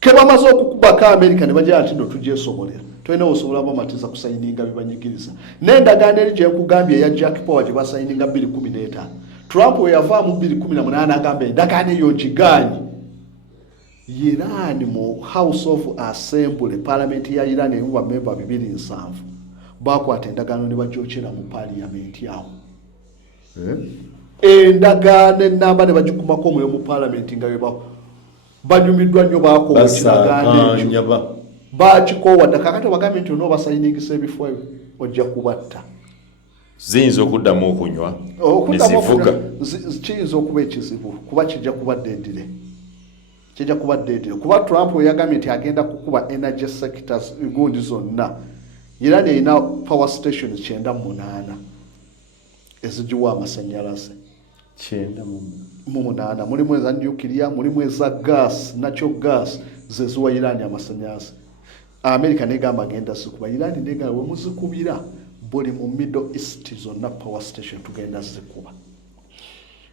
ke bamaze okukubako Amerika ne bajja ati ndo tugyesobolera tulina osobola bamatiza kusayininga bibanyigiriza n'endagaano eri gye nkugambye eya Jack Power gye basayininga 2015. Trump we yavaamu 2018 agamba endagaano eyo ngigaanyi. Iran mu House of Assembly Parliament ya Iran erimu bamemba 207 bakwata endagaano ne bagyokera mu Parliament yawo. Endagaano ennamba ne bagikumako omuliro mu Parliament nga banyumiddwa nnyo baakoowa ekiragaano ekyo bakikoowadde kakati bagambye nti onooba sayiningisa ebifo ebyo ojja kubatta. Ziyinza okuddamu okunywa nezivuga kiyinza okuba ekizibu kuba kijja kuba ddedire kuba Trump yagambye nti agenda kukuba energy sectors gundi zonna. Iran erina power stations 98 ezigiwa amasanyalaze 98. Mulimu eza nuclear, mulimu eza gas, natural gas zeziwa Iran amasanyalaze. America negamba agenda zikuba. Iran negamba we muzikubira buli mu Middle East zonna power station tugenda zikuba.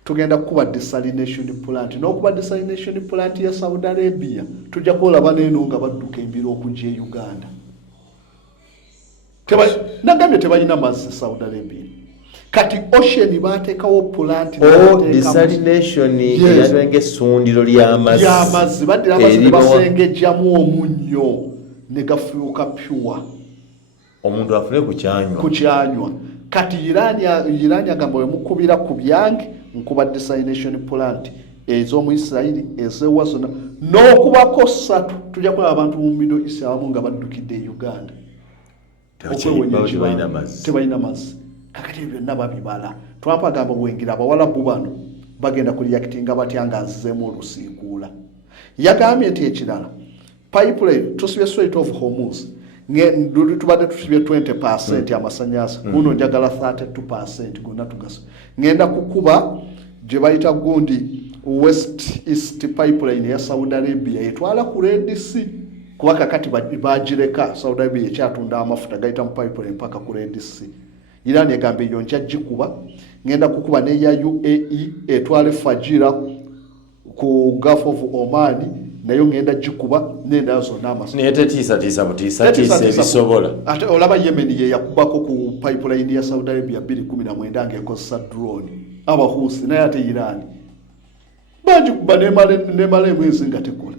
Tugenda kuba desalination plant n'okuba desalination plant ya Saudi Arabia tujja kulaba neeno nga badduka embiro okujja e Uganda. Nagambye tebalina mazzi Saudi Arabia. Kati ocean bateekawo plant desalination yabenge essundiro ly'amazzi baddira amazzi ne basengejjamu omunnyo ne gafuuka pure omuntu afune kukyanywa. Kati Iran agamba we mukubira ku byange nkuba desalination plant ez'omu Israeli ezeewa zonna n'okubako 3 tujja kulaba abantu mu Middle East abamu nga baddukidde e Uganda. Tebalina mazzi. Kakati ebyo byonna babibala. Trump agamba bwengira abawalabu bano bagenda kuliyakitinga batya nga nzizeemu olusiikuula. Yagambye nti ekirala pipeline tusibye Strait of Hormuz tubadde tusibye 20% amasanyalaze kuno njagala 32% gonna tugasa. Ngenda kukuba gye bayita gundi West East pipeline ya Saudi Arabia etwala ku Red Sea kuba kakati bagireka Saudi Arabia ekyatunda amafuta gayita mu pipeline mpaka ku Red Sea. Iran yagamba eyo nja gikuba. Ngenda kukuba neya UAE etwale Fajira ku Gulf of Oman nayo ngenda gikuba n'endala zonna amasanyalaze. Nete tiisa ebisobola. Ate olaba Yemen ye yakubako ku pipeline ya Saudi Arabia 2019 ng'ekozesa drone abahusi naye ate Iran bagikuba nemala emwezi nga tekola.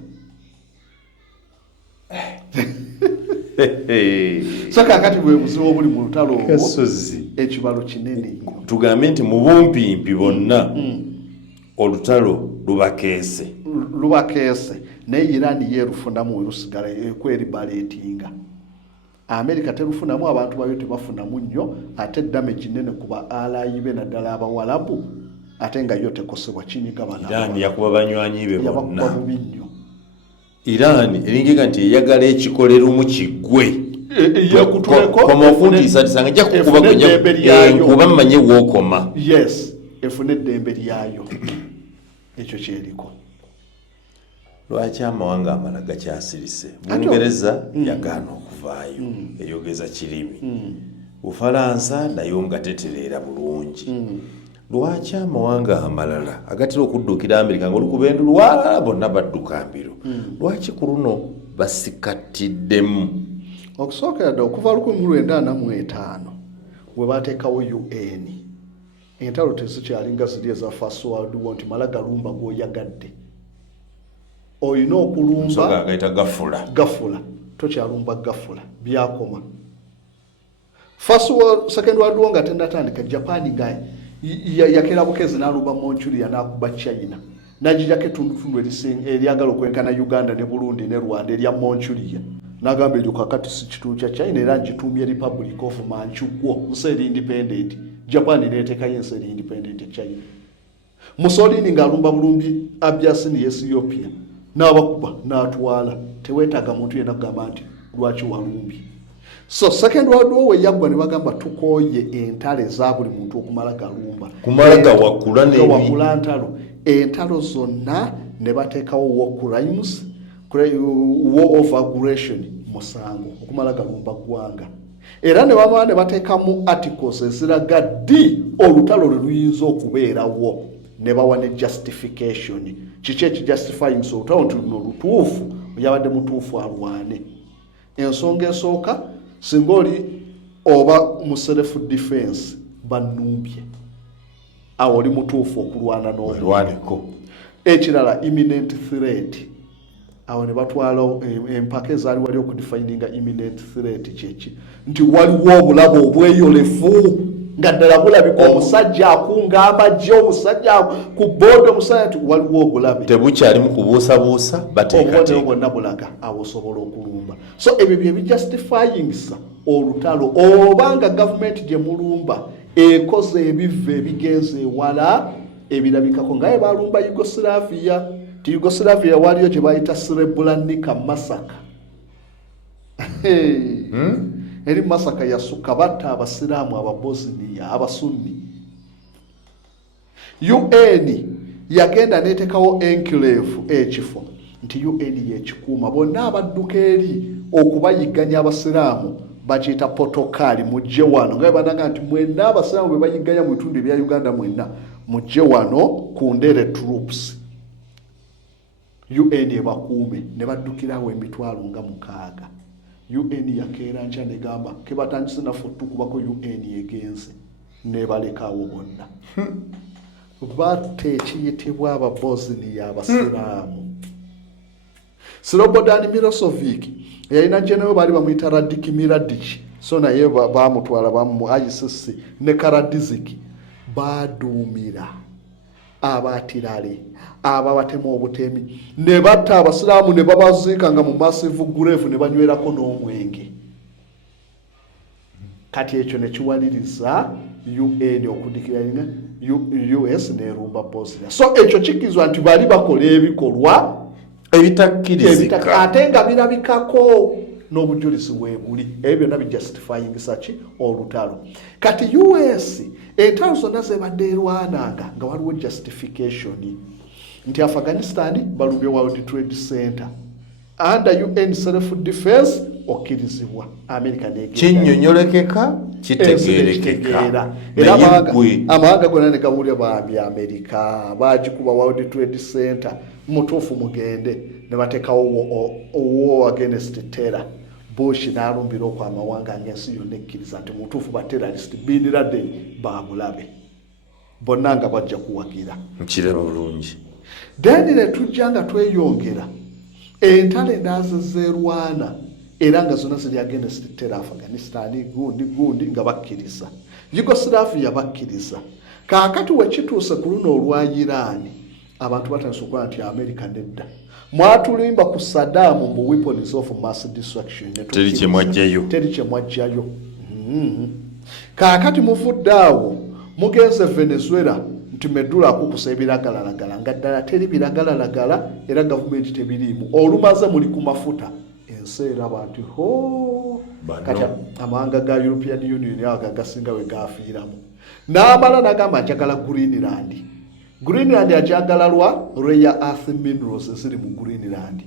So kakati bwe buzibu obuli mu lutalo olwo ekibalo kinene nnyo. Tugambe nti mu bumpimpi bonna olutalo lubakeese naye Iran yeerufunamu werusigala ekweribareetinga. America terufunamu abantu bayo tebafunamu nnyo ate damage nene kuba alayibe naddala abawalabu ate nga yo tekosebwa kinyiga bana Iran yakuba banywanyi be bonna bubi nnyo. Iran eringa nti eyagala ekikolero mu kigwe koma okuntiisatiisanga nja kukuba mmanye wookoma. Yes, efune eddembe lyayo ekyo kyeriko. Lwaki amawanga amala gakyasirise? Bungereza yagaana okuvaayo eyogeza kirimi. Bufalansa nayo nga tetereera bulungi. Lwaki amawanga amalala agatera okuddukira Amerika ng'olukubendu lwalala bonna badduka mbiro? Lwaki ku luno basikatiddemu? Okusookera ddala okuva 1945 bwe baateekawo UN, entalo tezikyalinga ziri eza First World War nti mala galumba gw'oyagadde. Olina okulumba agayita gafula, tokyalumba gafula, byakoma. Second World War nga tennatandika, Japan nga yakera bukezi n'alumba Manchuria n'akuba China. N'agijjako ettundutundu eryagala okwenkana Uganda ne Burundi ne Rwanda erya Manchuria. N'agamba eryo kakati si kitundu kya China era ngituumye Republic of Manchukuo, nsi eri independent. Japan n'eteekayo ensi eri independent China. Mussolini ng'alumba bulumbi Abyasini Ethiopia. N'abakuba n'atwala. Teweetaaga muntu yenna kugamba nti lwaki walumbi. So Second World War we yaggwa ne bagamba tukooye entalo za buli muntu okumala galumba. Kumala gawakula ntalo. Entalo zonna ne bateekawo war crimes, war of aggression, musango okumala galumba ggwanga. Era ne bamala ne bateekamu articles eziraga ddi olutalo lwe luyinza okubeerawo ne bawa ne justification. Kiki ekijustifying so olutalo nti luno lutuufu, yabadde mutuufu alwane. Ensonga esooka singa oli oba mu self defense banumbye awo oli mutuufu okulwana n'olwaniko. Ekirala imminent threat, awo ne batwala empaka ezaali wali okudefininga imminent threat kyeki nti waliwo obulabe obweyolefu nga ddala bulabika omusajja akunga amagye, omusajja ku booda, omusajja nti waliwo obulabe tebukyalimu kubuusabuusa bateekateeka bwonna bulaga awo osobola okulumba. So ebyo bye bijustifyingisa olutalo obanga gavumenti gye mulumba ekoze ebivve ebigenze ewala ebirabikako ngaye balumba Yugoslavia. Ti Yugoslavia waliyo gye bayita Srebrenica massacre. Eri massacre yasukka batta abasiraamu Ababosnia Abasunni. UN yagenda neteekawo enclave ekifo nti UN yekikuuma bonna abadduka eri okubayigganya abasiraamu bakiyita protokali mujje wano nga bananga nti mwenna abasiraamu bwe bayigganya mu bitundu ebya Uganda mwenna mujje wano ku Ndere troops. UN ebakuume ne baddukirawo emitwalo nga 6. UN yakeera nkya negamba ke batandise naffe tukubako UN egenze ne balekaawo bonna. Batte ekiyitibwa Ababosnia abasiraamu. Slobodan Milosevic yalina general bali bamuyita Radik Mladic, so naye bamutwala bamu ISIS ne Karadzic baduumira abatirale ababatemu obutemi ne batta abasiraamu ne babaziika nga mu massive grave ne banywerako n'omwenge. Kati ekyo ne kiwaliriza UN okudikiranya US nerumba Bosnia. So ekyo kikizwa nti bali bakola ebikolwa ebitakkirizika ate nga birabikako n'obujulizi weebuli. Ebyo byonna bijustifyingisa ki olutalo. Kati US entalo zonna zebadde erwananga nga waliwo justification nti Afghanistan balumbye World Trade Center under UN self defense okkirizibwa. America negenda kinnyonnyolekeka kitegeerekeka era amawanga gonna ne gabulya bambi America bagikuba World Trade Center mutuufu mugende ne bateekawo war against terror. Bush n'alumbira okwa amawanga ng'ensi yonna ekkiriza nti mutuufu ba terrorist Bin Laden babulabe bonna nga bajja kuwagira. Nkiraba bulungi. Then ne tujja nga tweyongera entalo endaazi zeerwana era nga zonna ziri against terror. Afghanistan gundi nga bakkiriza, Yugoslavia bakkiriza. Kaakati wekituuse ku luno olwa Iran abantu batandise okukola nti America nedda mwatulimba ku Saddam mu weapons of mass destruction teri kye mwajjayo. Kaakati muvudde awo mugenze Venezuela nti nti meddula akukusa ebiragalalagala nga ddala teri biragalalagala era gavumenti tebiriimu olumaze muli ku mafuta ensi eraba nti kati amawanga ga European Union ago gasinga we gafiiramu n'amala n'agamba njagala Greenland ajagala lwa rare earth minerals eziri mu Greenland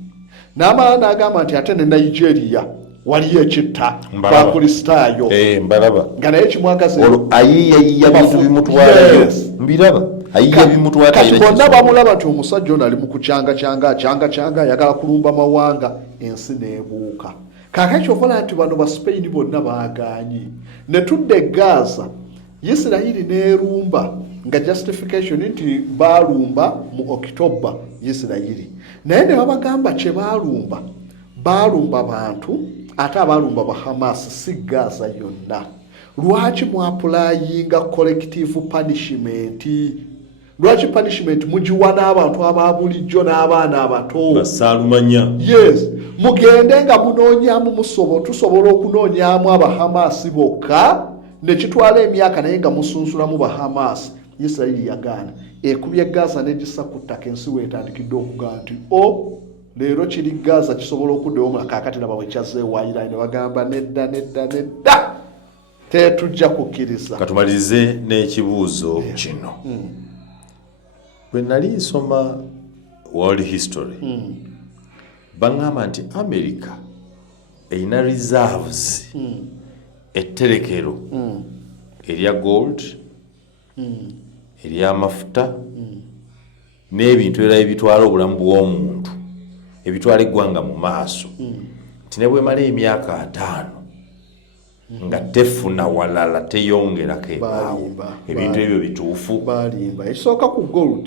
n'amala n'agamba nti ate ne Nigeria waliyo ekitta bakulistaayo mbalaba nga naye kimwagazi ayiya bintu bimutwalayo mbiraba ayiya bimutwalayo kati bonna bamulaba nti omusajja ono ali mu kucanga ayagala kulumba mawanga ensi neebuuka kaakati kyokola nti bano ba Spain bonna baaganye ne tudde Gaza Isirayiri neerumba nga justification nti baalumba mu October Isirayiri naye ne babagamba kye baalumba bantu ate abalumba ba Hamas si Gaza yonna lwaki muapulayinga collective punishment lwaki punishment mugiwa n'abantu ababulijjo n'abaana abato basalumanya yes mugende nga munoonyamu tusobola okunoonyamu aba Hamas bokka nekitwala emyaka naye nga musunsulamu ba Hamas Isirayiri yagaana ekubye Gaza negisa ku ttaka ensi weetandikidde okugaa nti leero kiri Gaza kisobola okuddayo mu kaakati laba bwe kyazeewayira ne bagamba nedda tetujja kukkiriza. Katumalirize n'ekibuuzo kino. Bwe nali nsoma world history bangamba nti America erina reserves etterekero erya gold ery'amafuta n'ebintu era ebitwala obulamu bw'omuntu ebitwala eggwanga mu maaso nti ne bwemala emyaka 5 nga tefuna walala teyongerako ebaawo ebintu ebyo bituufu balimba ekisooka ku gold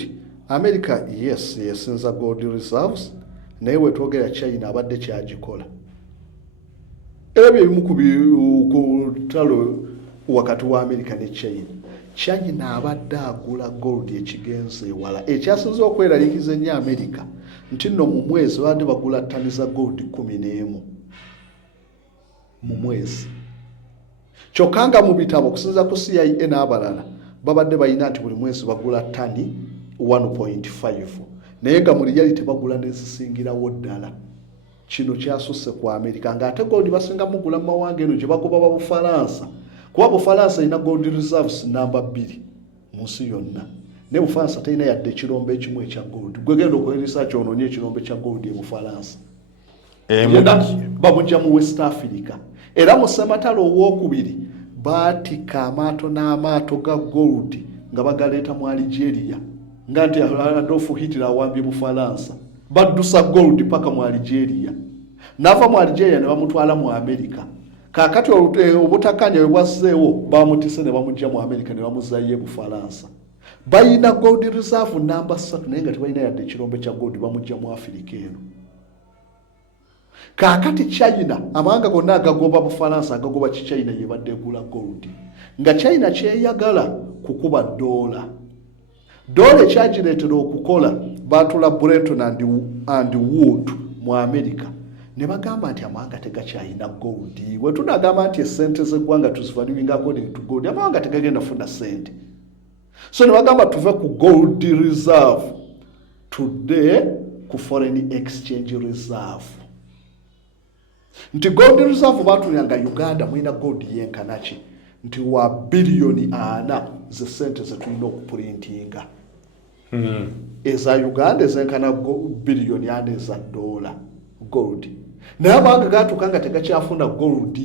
America yesinza gold reserves naye wetwogera China abadde kyagikola ebyo ebimu ku talo wakati wa America ne China abadde agula gold ekigenze ewala ekyasinza okweraliikiza ennyo America nti nno mu mwezi badde bagula ttani za gold 11 mu mwezi kyokka nga mu bitabo okusinza ku CIA n'abalala babadde balina nti buli mwezi bagula ttani 1.5 naye nga mu reality bagula n'ezisingirawo ddala kino kyasusse ku America ng'ate gold basinga mugula mu mawanga eno gye bagoba ba Bufalansa kuba Bufalansa ina gold reserves namba 2 mu nsi yonna ne Bufalansa terina yadde ekirombe ekimu ekya gold gwe genda okuwerisa kyonoonye ekirombe kya gold e Bufalansa babujja mu West Africa era mu Ssematalo owookubiri baatika amaato n'amaato ga gold nga bagaleeta mu Algeria nga nti Adolf Hitler awambye Bufalansa baddusa gold paka mu Algeria nava mu Algeria ne bamutwala mu America kaakati obutakanya bwasseewo bamutise ne bamujja mu America ne bamuzaayo Bufalansa bayina gold reserve namba 3 naye nga tebalina yadde ekirombe kya gold bamujja mu Africa eno kaakati China amawanga gonna agagoba Bufalansa agagoba China yebadde egula gold nga China kyeyagala kukuba dola ekyagireetera okukola baatula Bretton and Wood mu America ne bagamba nti amawanga tegakyayina gold we tunagamba nti esente z'eggwanga tuzivaluing according to gold amawanga tegagenda funa sente so ne bagamba tuve ku gold reserve today ku foreign exchange reserve nti gold reserve baatulyanga Uganda mwina gold yenkanaki nti wa billioni 4 ze sente zetulina okuprintinga eza Uganda ezenkana billioni 4 eza dola gold naye amawanga gaatuukanga tegakyafuna gold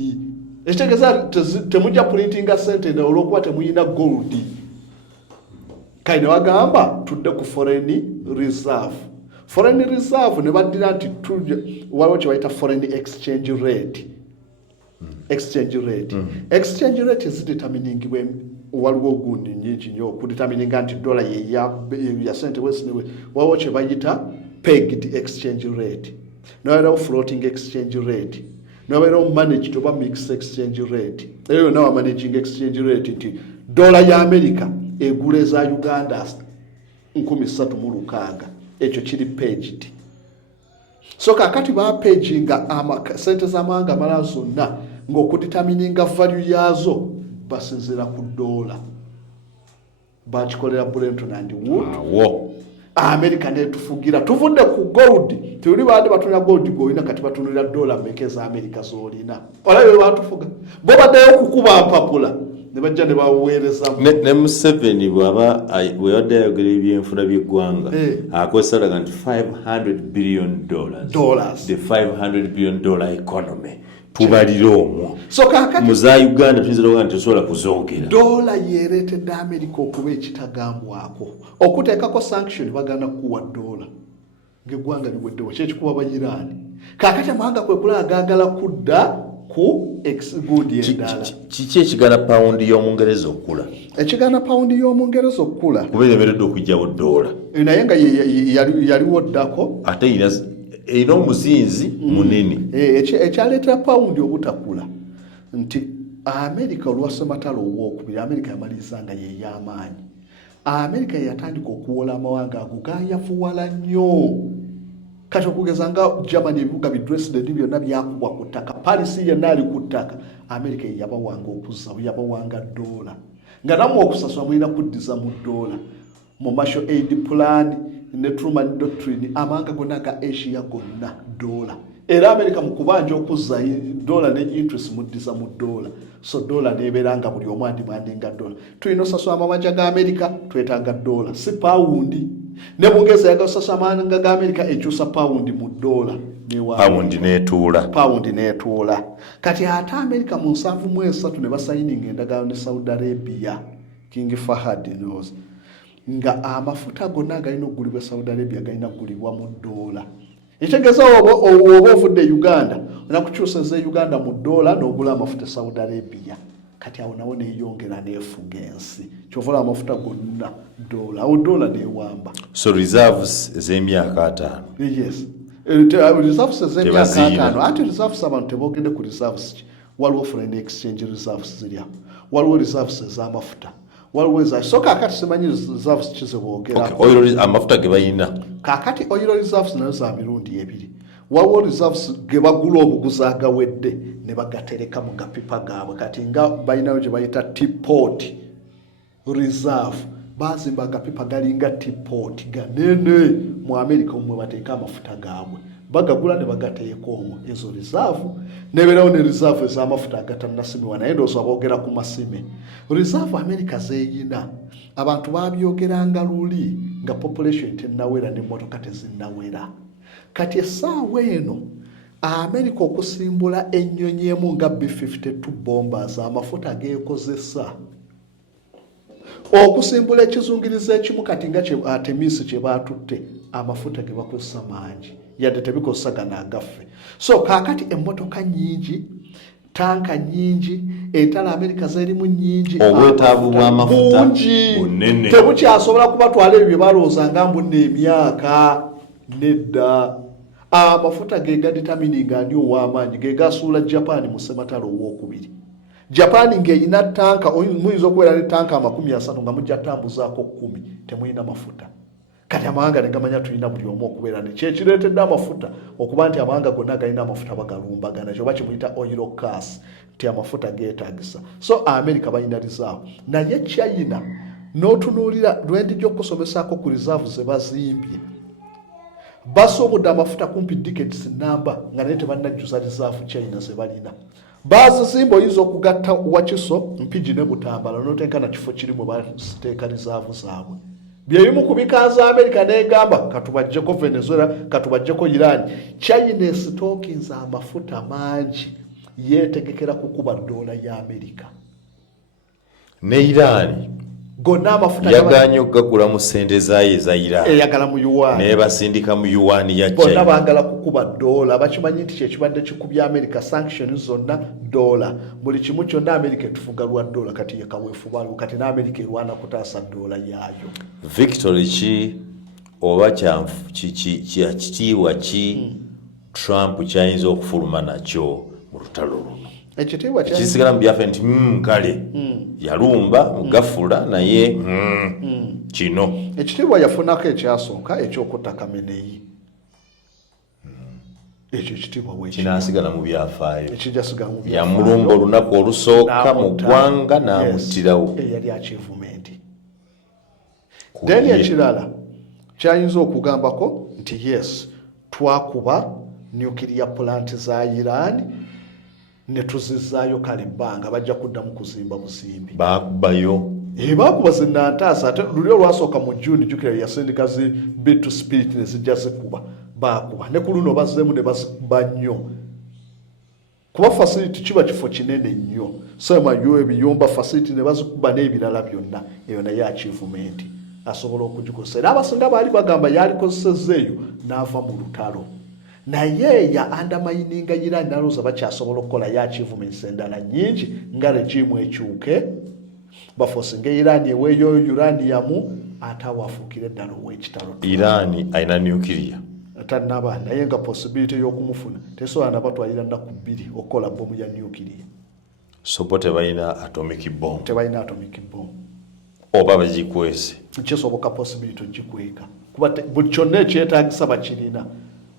ekitegeeza temujja printinga sente olw'okuba temuyina gold kale ne bagamba tudde ku foreign reserve ne baddira nti waliwo kye bayita foreign exchange rate exchange rate ezideterminingibwa waliwo gundi nyingi nnyo okudetermininga nti dola ya sente wesinewe waliwo kye bayita pegged exchange rate nabairawo floating exchange rate nabairawo managed oba mixed exchange rate eyo nawa managing exchange rate nti dola ya America egula eza Uganda 13,600 ekyo kiri pegged so kakati bapeginga sente z'amawanga amalala zonna ng'okudetermininga value yaazo basinziira ku dola bakikolera Brenton and Wood America netufugira tuvudde ku gold tuli bandi batunira gold goina kati batunira dollar mekeza America zolina olabe batufuga bo badde okukuba papula ne bajja ne baweereza ne Museveni bwaba weyadde ayogera ebyenfuna by'eggwanga akozesa nti $500 billion the $500 billion economy tubalira omwo so kakati muza Uganda tuyinza nti tusobola kuzoogera dola yeeretedde America okuba ekitagambwako okuteekako sanction bagana kuwa dola ng'eggwanga liweddewo kyekikuba bayiraani kakati amawanga kwe kulaba gaagala kudda ku ex-good endala kiki ekigana pawundi y'omungereza okula ekigana pawundi y'omungereza okula kuba eremeredde okugyawo dola naye nga yaliwo ddako ate erina omuzinzi munene ekyaleetera pawundi obutakula nti America olwasematalo owokubiri America yamaliriza nga yey'amaanyi America yatandika okuwola amawanga ago gayavuwala nnyo kati okugeza nga Germany ebibuga bidresidenti byonna byakubwa ku ttaka Paris yenna ali ku ttaka America yabawanga okuzzawo yabawanga dola nga nammwe okusasula mulina kuddiza mu dola mu Marshall Aid Plan ne Truman Doctrine amawanga gonna ga Asia gonna dola era America mu kubanja okuzza dola ne interest muddiza mu dola so dola nebeera nga buli omu andimandinga dola tulina osasula amabanja ga America twetaaga dola si pawundi ne mugeza yagasasa amanga ga America ekyusa pawundi mu dola pawundi netuula kati ate America mu 1973 ne basayininga endagaano ne Saudi Arabia King Fahad knows nga amafuta gonna galina okugulibwa Saudi Arabia galina okugulibwa mu dola ekitegeeza oba ovudde Uganda onakukyusa Uganda mu dola n'ogula amafuta Saudi Arabia kati awo nawo neeyongera neefuga ensi kyovola amafuta gonna dola awo dola neewamba so reserves ez'emyaka 5 yes reserves ez'emyaka 5 ati reserves abantu teboogedde ku reserves waliwo foreign exchange reserves zirya waliwo reserves ez'amafuta waliwo so kakati simanyi reserves kizeboogera amafuta ge bayina kakati oil reserves nayo za mirundi ebiri waliwo reserves ge bagula obuguzi agawedde ne bagatereka mu gapipa gaabwe kati nga balinayo gye bayita teapot reserve bazimba agapipa galinga teapot ganene mu America omwe bateeka amafuta gaabwe bagagula ne bagateeka omwo ezo reserve nebeerawo ne reserve ez'amafuta agatannasimiwa naye ndowooza boogera ku masime reserve America zeeyina abantu babyogeranga luli nga population tennawera n'emmotoka tezinnawera kati essaawa eno America okusimbula ennyonyi emu nga B-52 bombers amafuta geekozesa okusimbula ekizungiriza ekimu kati nga Artemis kye baatutte amafuta ge bakozesa mangi yadde tebikozesa gana agaffe so kakati emmotoka nyingi tanka nyingi entala America zerimu nyingi obwetaavu bw'amafuta bunene tebukyasobola kubatwala ebyo bye balowooza nga mbunna emyaka nedda amafuta ge gadetermininga ani ow'amaanyi ge gasuula Japan mu ssematalo owokubiri Japan ng'eyina tanka muyinza okubeera ne tanka 30 nga mujja tambuzaako 10 temuyina mafuta kati amawanga ne gamanya tulina buli omu okubeera ne kyekireetedde amafuta okuba nti amawanga gonna galina amafuta bagalumbagana kyoba kimuyita oil cars nti amafuta geetaagisa so America balina reserve naye China n'otunuulira lwendijja okusomesaako ku reserve ze bazimbye basobodde amafuta kumpi decades namba nga naye tebannajjuza reserve China ze balina bazizimba oyinza okugatta Wakiso Mpigi ne Butambala n'oteeka na kifo kirimu baziteeka reserve zaabwe byebimu ku bikaza America negamba katubajjeko Venezuela katubajjeko Iran China esitookinza amafuta mangi yeetegekera kukuba dola ya America ne Iran gonna amafuta yaganya okugagula mu ssente zaayo eza Iran eyagala mu yuan naye basindika mu yuan ya China bonna baagala kukuba dola bakimanyi nti kyekibadde kikubya America sanctions zonna dola buli kimu kyonna America etufuga lwa dola kati yekaweefubaaliwo kati n'America erwana kutaasa dola yaayo victory ki oba kitiibwa ki Trump kyayinza okufuluma nakyo mu lutalo luno ekitiibwa kisigala mu byaffe nti kale yalumba mugafula naye kino ekitiibwa yafunako ekyasooka ekyokutta Khamenei ekyo ekitiibwa kinaasigala mu byafaayo ekijasigala mu byafaayo yamulumba olunaku olusooka mu ggwanga n'amuttirawo eyali achievement then ekirala kyayinza okugambako nti yes twakuba nuclear plant za Iran ne tuzizaayo kale ebbanga bajja kuddamu kuzimba buzimbi bakubayo bakuba zinantaasa ate luli olwasooka mu June jukira yasindika zi bit to spirit ne zijja zikuba bakuba ne ku luno bazzeemu ne bazikuba nnyo kuba facility kiba kifo kinene nnyo semayo ebiyumba facility ne bazikuba n'ebirala byonna eyo naye achievement asobola okugikosa era abasinga baali bagamba yalikozesezza eyo n'ava mu lutalo naye ya undermining Iran nalooza bakyasobola okukola ya achievements endala nnyingi nga regime ekyuke bafosinga Iran eweeyo uranium atawafuukire eddala ow'ekitalo Iran ayina nuclear tanaba naye nga possibility y'okumufuna tesobola nabatwalira nnaku 2 okukola bomu ya nuclear so tebalina atomic bomb oba bagikwese kisoboka possibility ogikweka kuba buli kyonna ekyetaagisa bakirina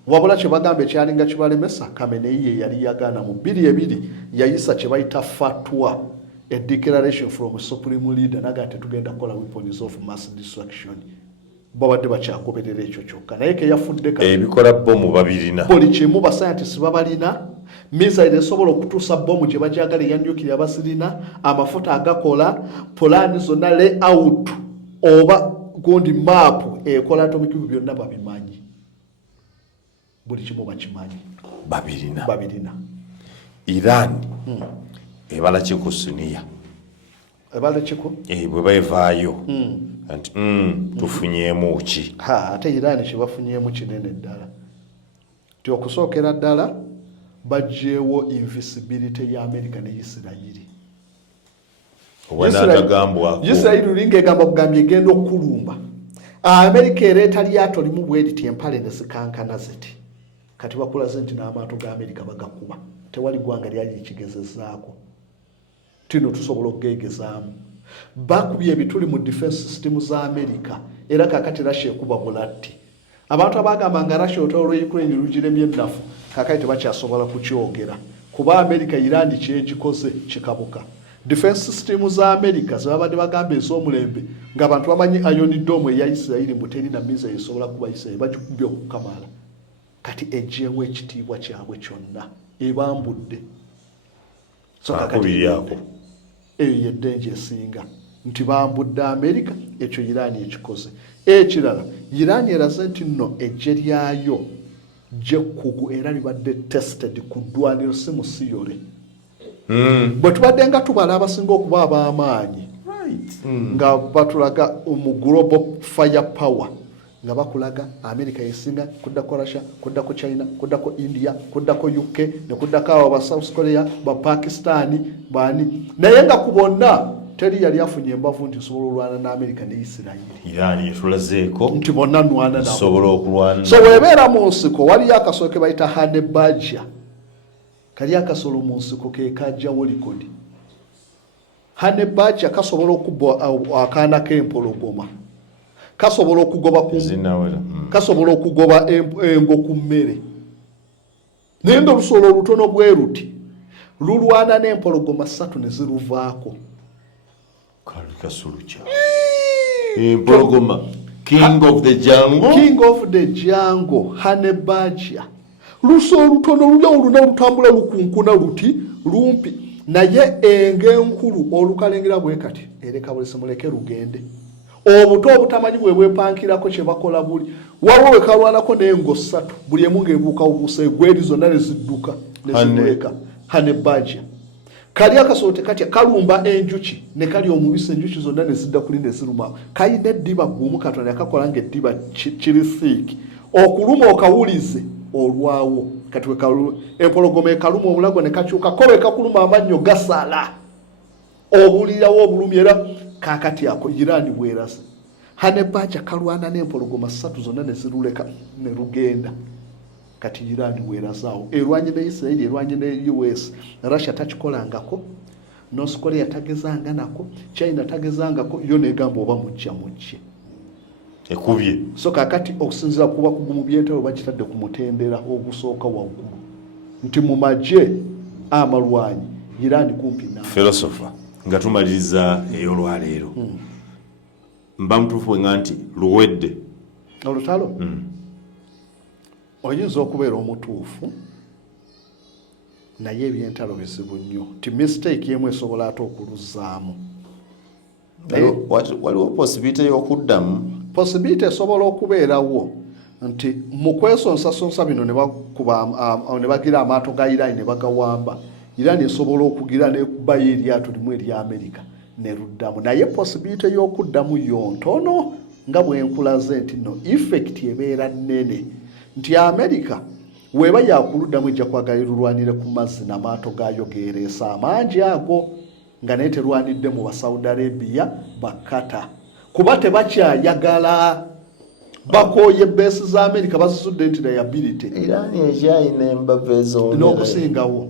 wabula kye bagamba ekyalinga kibalemesa Khamenei ye yali yagaana mu 2 yayisa kye bayita fatwa a declaration from supreme leader naga tetugenda kukola weapons of mass destruction babadde bakyagoberera ekyo kyokka naye ke yafudde ebikola bomu babirina buli kimu bascientists babalina missile esobola okutuusa bomu gye bajagala ya nuclear basirina amafuta agakola plan zonna layout oba gundi map ekola atomic byonna babimanyi buli kimu bakimanyi babirina Iran ebala kiku suniya ebala kiku bwe bavaayo anti tufunyeemu ki ate Iran kyebafunyeemu kinene ddala ti okusookera ddala bajjeewo invisibility ya America ne Isirairi Isirairi linga egamba bugambi egenda okukulumba America ereeta lyato limu bweriti empale ne zikankana ziti kati bakulaze nti n'amaato ga America bagakuba tewali gwanga lyali likigezezaako tino tusobola okugegezaamu bakubye ebituli mu defense system za America era kakati Russia ekuba bulatti abantu abagamba nga Russia otolo Ukraine lugiremye ennafu kakati tebakyasobola kukyogera kuba America Iran kyegikoze kikabuka defense system za America zabadde bagamba ez'omulembe nga abantu bamanyi Iron Dome ya Israel muteri na miza esobola kuba Israel bakikubye okukamala kati ejewe ekitiibwa kyabwe kyonna ebambudde so kakati yako eyo denje singa nti bambudde America ekyo Iran ekikoze ekirala Iran eraze nti nno ejje lyayo je kugu era libadde tested ku ddwaniro si mu siyole bwe tubadde nga tubala abasinga okuba ab'amaanyi nga batulaga mu global fire power nga bakulaga America yesinga kuddako Russia kuddako China kuddako India kuddako UK ne kuddako aba South Korea ba Pakistan bani naye nga kubonna teri yali afunye embavu nti sobola olwana na America ne Israel Iran yetulazeeko nti bonna nwana na sobola okulwana so webeera mu nsiko wali akasoke bayita Hanebaja kali akasolo mu nsiko ke kajja wolikodi Hanebaja kasobola okubwa akaana k'empologoma kasobola okugoba ku kasobola okugoba engo ku mmere naye nga lusolo olutono bweruti lulwana n'empologoma 3 ne ziruvaako kasulucha empologoma king of the jungle Hanebaja lusolo olutono lulya oluna lutambula lukunkuna luti lumpi naye enge enkulu olukalengera bwe kati ereka buli simuleke rugende obuto obutamanyi bwe bwepankirako kye bakola buli waliwo wekalwanako n'engo 3 buli emu ng'ebuuka obuusa egweri zonna ne zidduka ne zimuleeka Hanebaja kali akasolo tekatya kalumba enjuki ne kali omubisi enjuki zonna ne zidda kuli ne ziruma kayina eddiba gumu Katonda yakakola ng'eddiba kiri thick okuluma okawulize olwawo kati empologoma ekaluma obulago ne kakyuka kobe kakuluma amannyo gasala obulirawo obulumi era kakati ako Iran bwerasa Hanebaja kalwana n'empologoma 3 zonna ne ziruleka ne rugenda kati Iran bwerasaawo erwanye ne Israel erwanye ne US Russia takikolangako North Korea tagezanga nako China tagezangako yo negamba oba mujja ekubye so kakati okusinzira kuba kugumu byentalo bakitadde ku mutendera ogusooka waggulu nti mu magye amalwanyi Iran kumpi na philosopher nga tumaliriza ey'olwaleero mba mutuufu nga nti luwedde olutalo oyinza okubeera omutuufu naye ebyentalo bizibu nnyo ti mistake yemu esobola ate okuluzaamu waliwo possibility y'okuddamu possibility esobola okubeerawo nti mu kwesonsasonsa bino ne bagira amaato ga Iran ne bagawamba Iran esobola okugira nekubayo eryato limu erya America ne luddamu naye possibility y'okuddamu yo ntono nga bwenkulaze nti no effect ebeera nnene nti America weba yakuluddamu ejja kwagala lulwanire ku mazzi n'amaato gaayo geereesa amangi ago nga naye terwanidde mu Saudi Arabia bakata kuba tebakyayagala bakoye base za America bazisudde nti liability Iran ekyayina embavu ez'okusingawo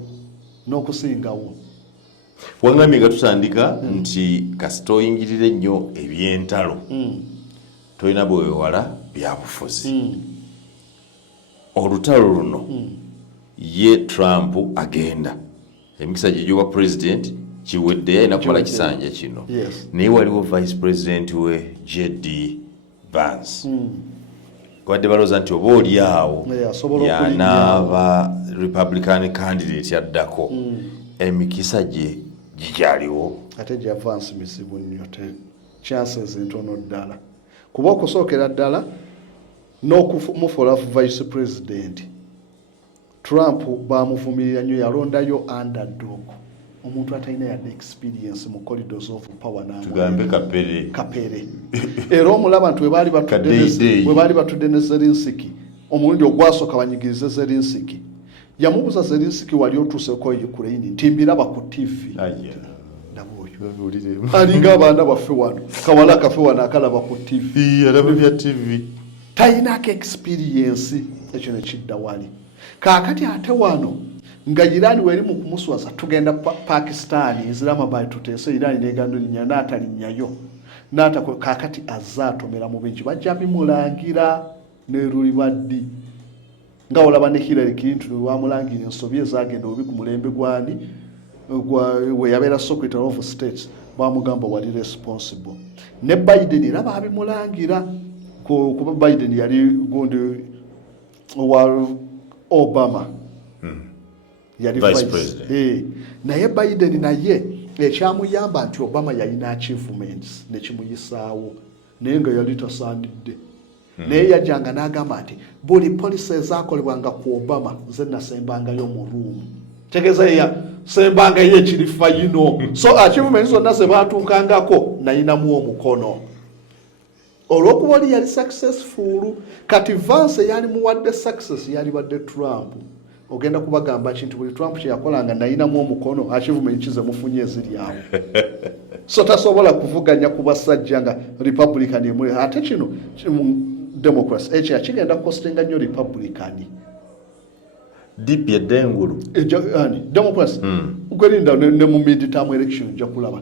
wangambye nga tutandika nti kasita oyingirire nnyo ebyentalo tolina bwewala byabufuzi olutalo luno ye Trump agenda emikisa gye gy'obwa president kiwedde yalina kukola kisanja kino naye waliwo vice president we JD Vance kwadde balooza nti oba oli awo yanaaba Republican candidate yaddako emikisa gye gikyaliwo ate gya Vance mizibu nnyo chances ntono ddala kuba okusookera ddala n'okumufuula vice president Trump bamuvumirira nnyo yalondayo underdog omuntu atalina yadde experience mu corridors of power tugambe kapere era omulaba nti we baali batudde ne Zelensky omulundi ogwasooka banyigirize Zelensky yamubuuza Zelensky wali otuuseko Ukraine nti mbiraba ku TV alinga abaana baffe wano kawala kafe wano akalaba ku TV talinako experience ekyo nekidda wali kaakati ate wano nga Iran weri mu kumuswaza tugenda Pakistan Islamabad tuteese Iran negando linya n'atalinyayo kaakati azaatomera mu bingi bajja bimulangira nerulibaddi nga olaba ne Hillary Clinton wamulangira ensobi ezagenda obi ku mulembe gwani we yabeera Secretary of State bamugamba wali responsible ne Biden era babimulangira kuba Biden yali gundi wa Obama yali vice president naye Biden naye ekyamuyamba nti Obama yalina achievements nekimuyisaawo naye nga yali tasaanidde naye yajjanga n'agamba nti buli policy ezaakolebwanga ku Obama ze nasembangayo mu ruumu tegeeza ya sembanga ye kirifa yino so achievements zonna ze baatuukangako nayinamu omukono olw'okuba oli yali successful kati Vance yali muwadde success yali badde Trump ogenda kubagamba kintu buli Trump kye yakolanga nayinamu omukono achievement kize mufunye eziri awo so tasobola kuvuganya ku basajja nga Republican emuli ate kino Democrats ekyo yakigenda kukostinga nnyo Republican deep ya dengulu Democrats ukwerinda ne mu midterm election ja kulaba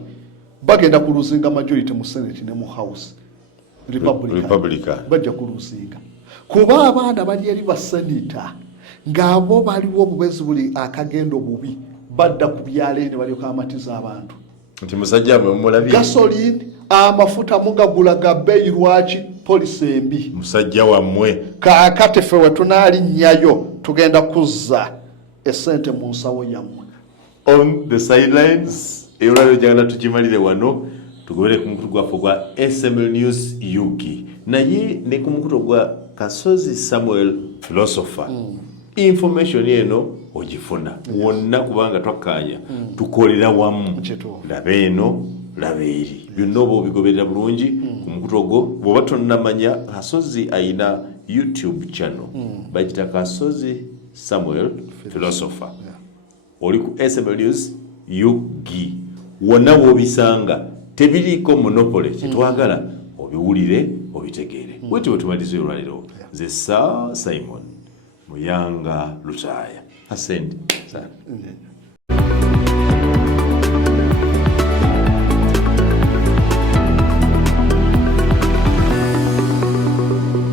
bagenda kuluzinga majority mu Senate ne mu House Republican bajja kuluzinga kuba abaana bali eri ba senator ngabo baliwo obubezi buli akagendo bubi badda ku byale ne balyoka amatiza abantu nti musajja mwe mulabi gasoline amafuta mugagula ga bei lwaki police embi musajja wammwe kaakate fewe tunaali nnyayo tugenda kuzza esente mu nsawo yammwe on the sidelines olwaliro jagala tukimalire wano tugobere ku mukutu gwaffe gwa SML News UK naye ne ku mukutu gwa Kasozi Samuel philosopher information eno ogifuna wonna kubanga twakkaanya tukolera wamu laba eno laba eri byonna oba obigoberera bulungi ku mukutu ogwo bw'oba tonnamanya Kasozi ayina YouTube channel bagita Kasozi Samuel philosopher oli ku SML News UK wonna w'obisanga tebiriiko monopole kyetwagala obiwulire obitegeere bwetyo bwe tumaliza olwaliro ze Simon Muyanga Lutaya asante.